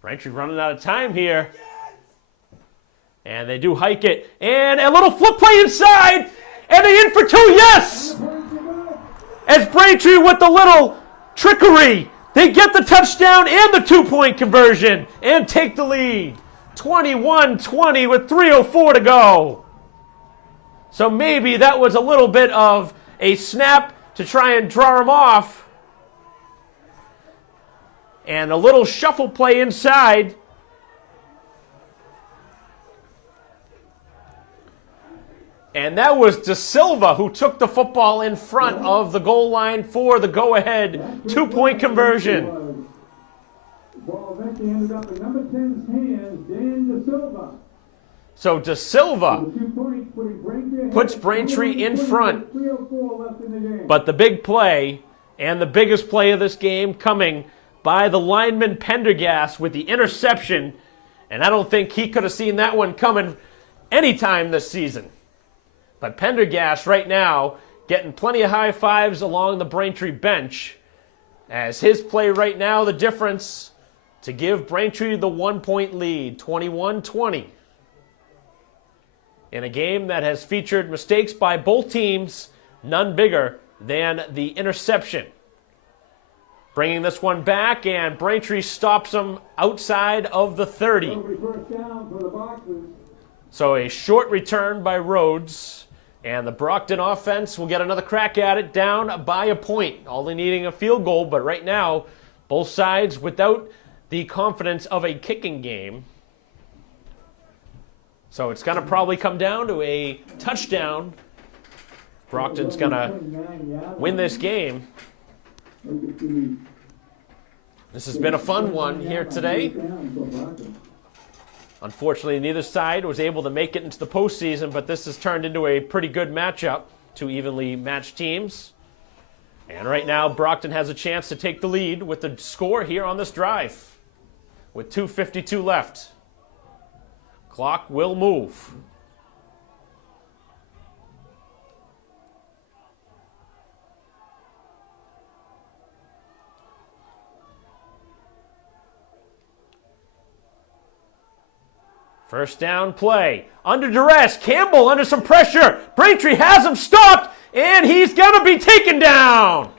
Braintree running out of time here. And they do hike it. And a little flip play inside. And they in for 2, yes! As Braintree with the little trickery, they get the touchdown and the 2-point conversion and take the lead. 21-20 with 3:04 to go. So maybe that was a little bit of a snap to try and draw him off. And a little shuffle play inside. And that was De Silva who took the football in front of the goal line for the go-ahead 2-point conversion. Ball eventually ended up in number 10's hands, Dan De Silva. So De Silva puts Braintree in front. But the big play, and the biggest play of this game, coming by the lineman Pendergast with the interception. And I don't think he could have seen that one coming anytime this season. But Pendergast right now getting plenty of high fives along the Braintree bench, as his play right now the difference to give Braintree the 1-point lead, 21-20. in a game that has featured mistakes by both teams, none bigger than the interception. Bringing this one back, and Braintree stops them outside of the 30. First down for the Boxers. So a short return by Rhodes, and the Brockton offense will get another crack at it, down by a point, only needing a field goal, but right now, both sides without the confidence of a kicking game. So it's going to probably come down to a touchdown. Brockton's going to win this game. This has been a fun one here today. Unfortunately, neither side was able to make it into the postseason, but this has turned into a pretty good matchup, two evenly matched teams. And right now, Brockton has a chance to take the lead with the score here on this drive, with 2:52 left. Clock will move. First down play. Under duress. Campbell under some pressure. Braintree has him stopped, and he's going to be taken down.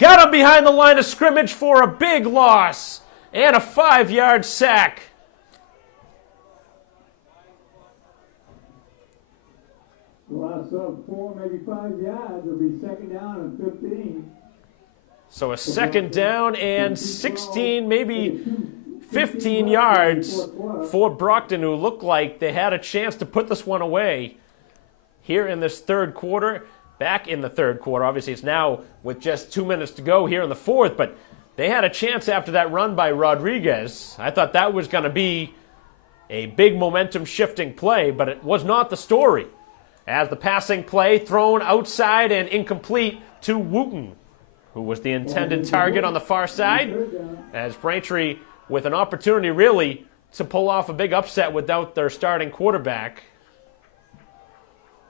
Got him behind the line of scrimmage for a big loss and a 5-yard sack. Loss of 4, maybe 5 yards. It'll be second down and 15. So a second down and 16, maybe 15 yards for Brockton, who looked like they had a chance to put this one away here in this third quarter. Back in the third quarter. Obviously, it's now with just 2 minutes to go here in the fourth, but they had a chance after that run by Rodriguez. I thought that was going to be a big momentum-shifting play, but it was not the story, as the passing play thrown outside and incomplete to Wooten, who was the intended target on the far side, as Braintree with an opportunity really to pull off a big upset without their starting quarterback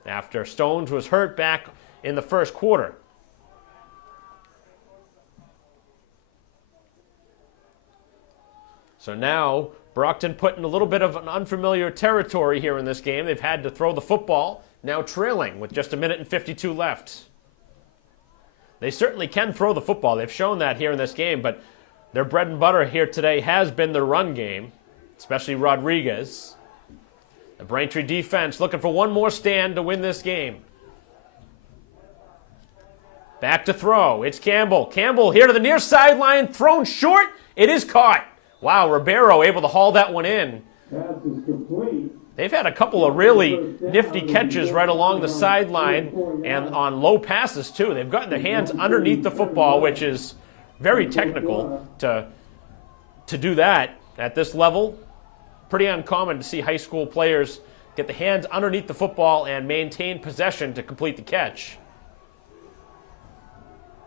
after Stones was hurt back in the first quarter. So now Brockton put in a little bit of an unfamiliar territory here in this game. They've had to throw the football, now trailing with just 1:52 left. They certainly can throw the football. They've shown that here in this game, but their bread and butter here today has been the run game, especially Rodriguez. The Braintree defense looking for one more stand to win this game. Back to throw. It's Campbell. Campbell here to the near sideline, thrown short. It is caught. Wow, Ribeiro able to haul that one in. Pass is complete. They've had a couple of really nifty catches right along the sideline and on low passes too. They've gotten their hands underneath the football, which is very technical to do that at this level. Pretty uncommon to see high school players get the hands underneath the football and maintain possession to complete the catch.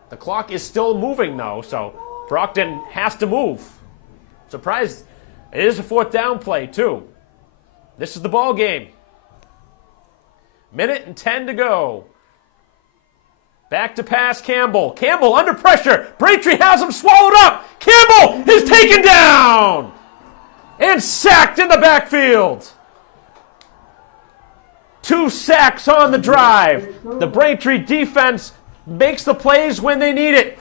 The clock is still moving though, so Brockton has to move. Surprised it is a fourth down play too. This is the ball game. 1:10 to go. Back to pass, Campbell. Campbell under pressure. Braintree has him swallowed up. Campbell is taken down and sacked in the backfield. 2 sacks on the drive. The Braintree defense makes the plays when they need it.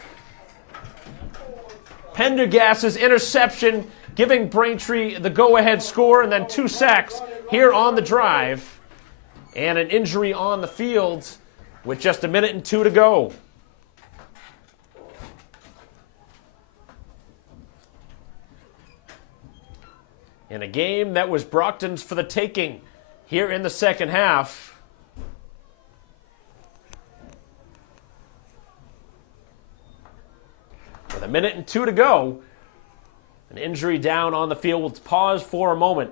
Pendergast's interception giving Braintree the go-ahead score, and then 2 sacks here on the drive. And an injury on the field with just 1:02 to go. In a game that was Brockton's for the taking here in the second half. With 1:02 to go, an injury down on the field. We'll pause for a moment.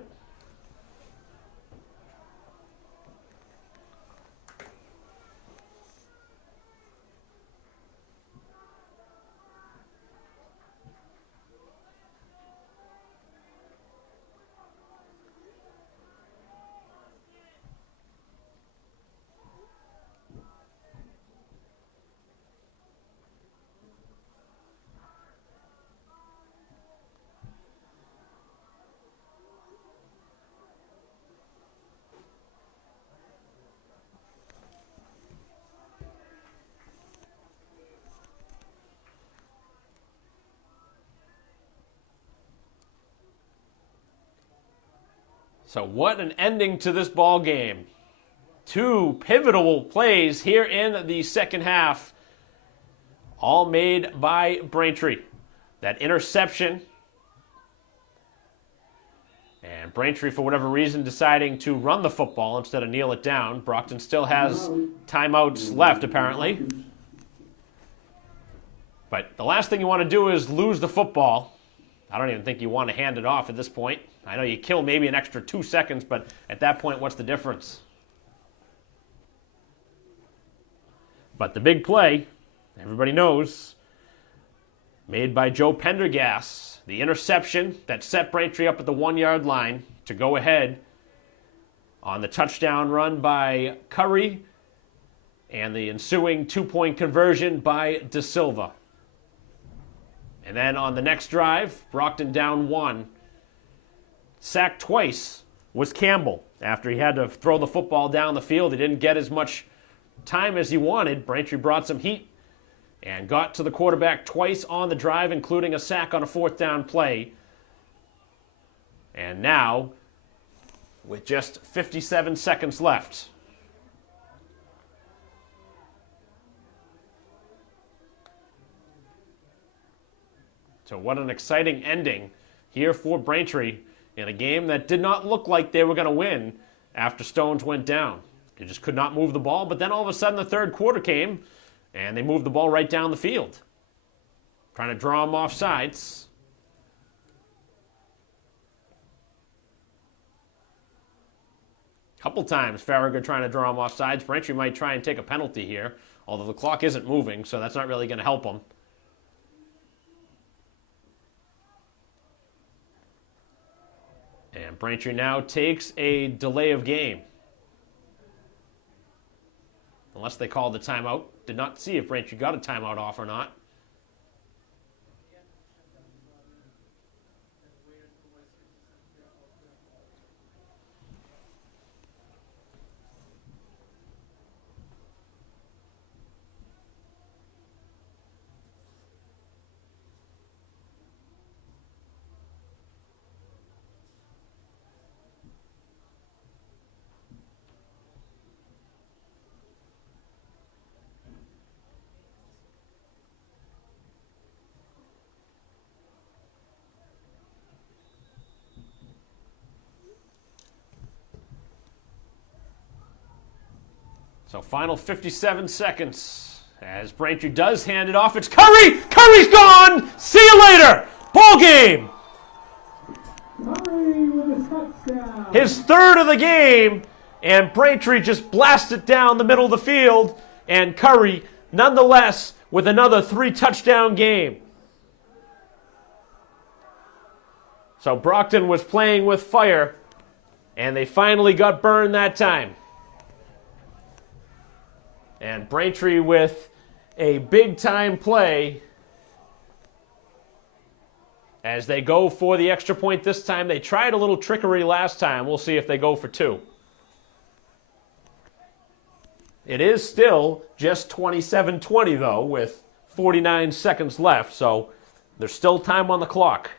So what an ending to this ball game. Two pivotal plays here in the second half, all made by Braintree. That interception, and Braintree, for whatever reason, deciding to run the football instead of kneel it down. Brockton still has timeouts left, apparently. But the last thing you want to do is lose the football. I don't even think you want to hand it off at this point. I know you kill maybe an extra 2 seconds, but at that point, what's the difference? But the big play, everybody knows, made by Joe Pendergast, the interception that set Braintree up at the 1-yard line to go ahead on the touchdown run by Curry and the ensuing 2-point conversion by De Silva. And then on the next drive, Brockton down 1. Sacked twice was Campbell. After he had to throw the football down the field, he didn't get as much time as he wanted. Braintree brought some heat and got to the quarterback twice on the drive, including a sack on a 4th down play. And now, with just 57 seconds left, so what an exciting ending here for Braintree in a game that did not look like they were going to win after Stones went down. They just could not move the ball, but then all of a sudden the third quarter came, and they moved the ball right down the field, trying to draw them off sides. A couple times Farragut trying to draw them off sides. Braintree might try and take a penalty here, although the clock isn't moving, so that's not really going to help them. And Braintree now takes a delay of game. Unless they called the timeout. Did not see if Braintree got a timeout off or not. So final 57 seconds as Braintree does hand it off. It's Curry! Curry's gone! See you later! Ball game! Curry with a touchdown. His third of the game, and Braintree just blasted down the middle of the field, and Curry, nonetheless, with another 3-touchdown game. So Brockton was playing with fire, and they finally got burned that time. And Braintree with a big-time play as they go for the extra point this time. They tried a little trickery last time. We'll see if they go for 2. It is still just 27-20, though, with 49 seconds left, so there's still time on the clock.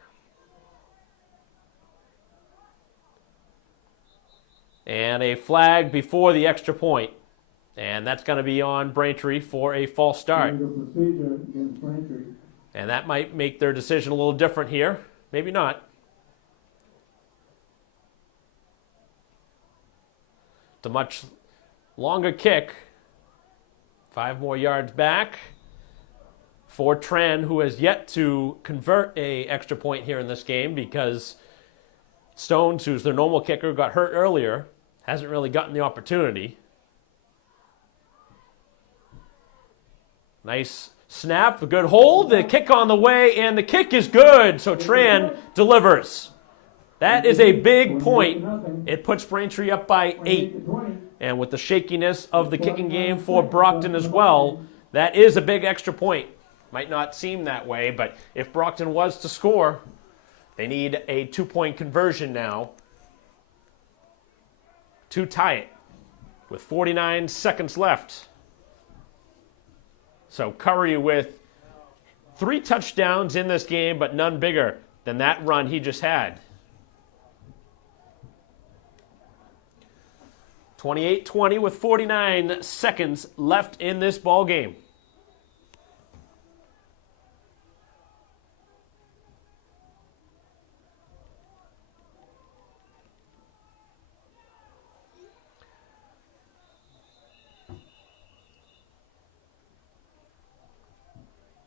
And a flag before the extra point. And that's going to be on Braintree for a false start. And that might make their decision a little different here. Maybe not. It's a much longer kick. 5 more yards back for Tran, who has yet to convert a extra point here in this game because Stones, who's their normal kicker, got hurt earlier. Hasn't really gotten the opportunity. Nice snap, a good hold, the kick on the way, and the kick is good, so Tran delivers. That is a big point. It puts Braintree up by 8. And with the shakiness of the kicking game for Brockton as well, that is a big extra point. Might not seem that way, but if Brockton was to score, they need a 2-point conversion now to tie it with 49 seconds left. So Curry with 3 touchdowns in this game, but none bigger than that run he just had. 28-20 with 49 seconds left in this ball game.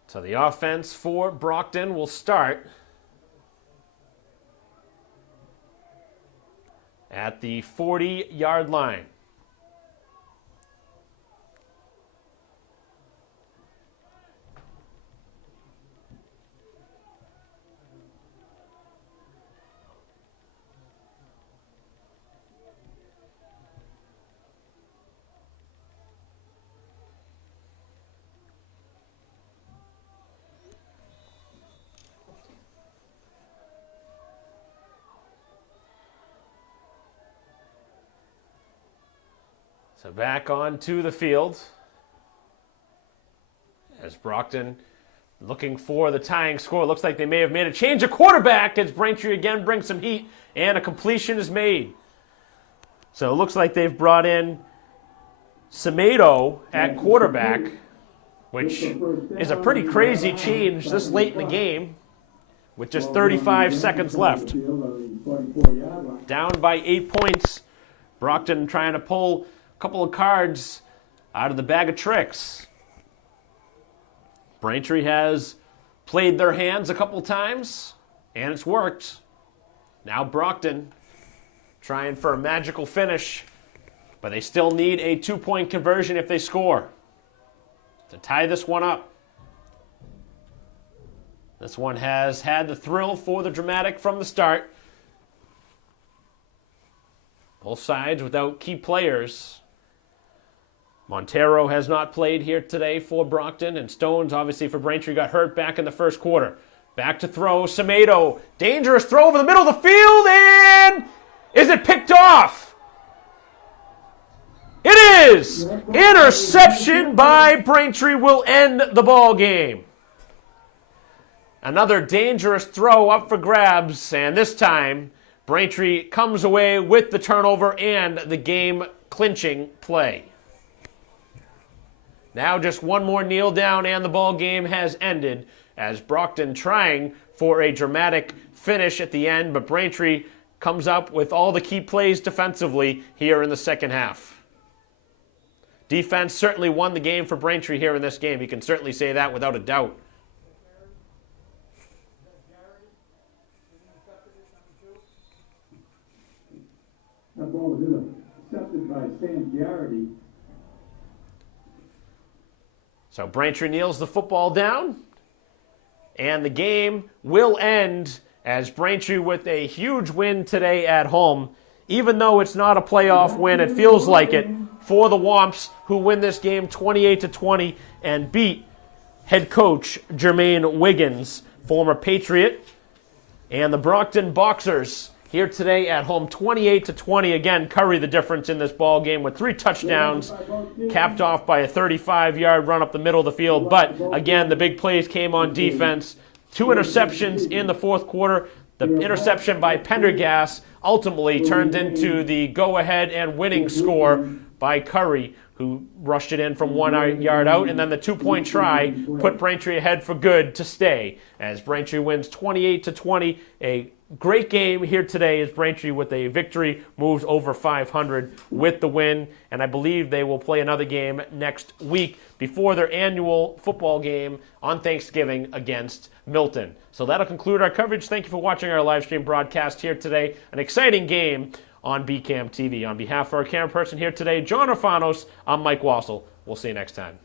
So the offense for Brockton will start at the 40-yard line. So back onto the field as Brockton looking for the tying score. Looks like they may have made a change of quarterback as Braintree again brings some heat and a completion is made. So it looks like they've brought in Semedo at quarterback, which is a pretty crazy change this late in the game with just 35 seconds left. Down by 8 points. Brockton trying to pull couple of cards out of the bag of tricks. Braintree has played their hands a couple times, and it's worked. Now Brockton trying for a magical finish, but they still need a 2-point conversion if they score to tie this one up. This one has had the thrill for the dramatic from the start. Both sides without key players. Montero has not played here today for Brockton, and Stones, obviously for Braintree, got hurt back in the first quarter. Back to throw, Semedo. Dangerous throw over the middle of the field, and is it picked off? It is! Interception by Braintree will end the ball game. Another dangerous throw up for grabs, and this time Braintree comes away with the turnover and the game-clinching play. Now just one more kneel down and the ball game has ended as Brockton trying for a dramatic finish at the end, but Braintree comes up with all the key plays defensively here in the second half. Defense certainly won the game for Braintree here in this game. You can certainly say that without a doubt. That ball was intercepted by Sam Garrity. So Braintree kneels the football down, and the game will end as Braintree with a huge win today at home. Even though it's not a playoff win, it feels like it for the Womps, who win this game 28-20 and beat head coach Jermaine Wiggins, former Patriot, and the Brockton Boxers here today at home 28-20. Again, Curry the difference in this ball game with 3 touchdowns, capped off by a 35-yard run up the middle of the field. But again, the big plays came on defense. 2 interceptions in the fourth quarter. The interception by Pendergast ultimately turned into the go-ahead and winning score by Curry, who rushed it in from 1 yard out, and then the 2-point try put Braintree ahead for good to stay as Braintree wins 28-20. A great game here today as Braintree with a victory moves over 500 with the win, and I believe they will play another game next week before their annual football game on Thanksgiving against Milton. So that'll conclude our coverage. Thank you for watching our live stream broadcast here today. An exciting game on BCAM TV. On behalf of our camera person here today, John Orfanos, I'm Mike Wassel. We'll see you next time.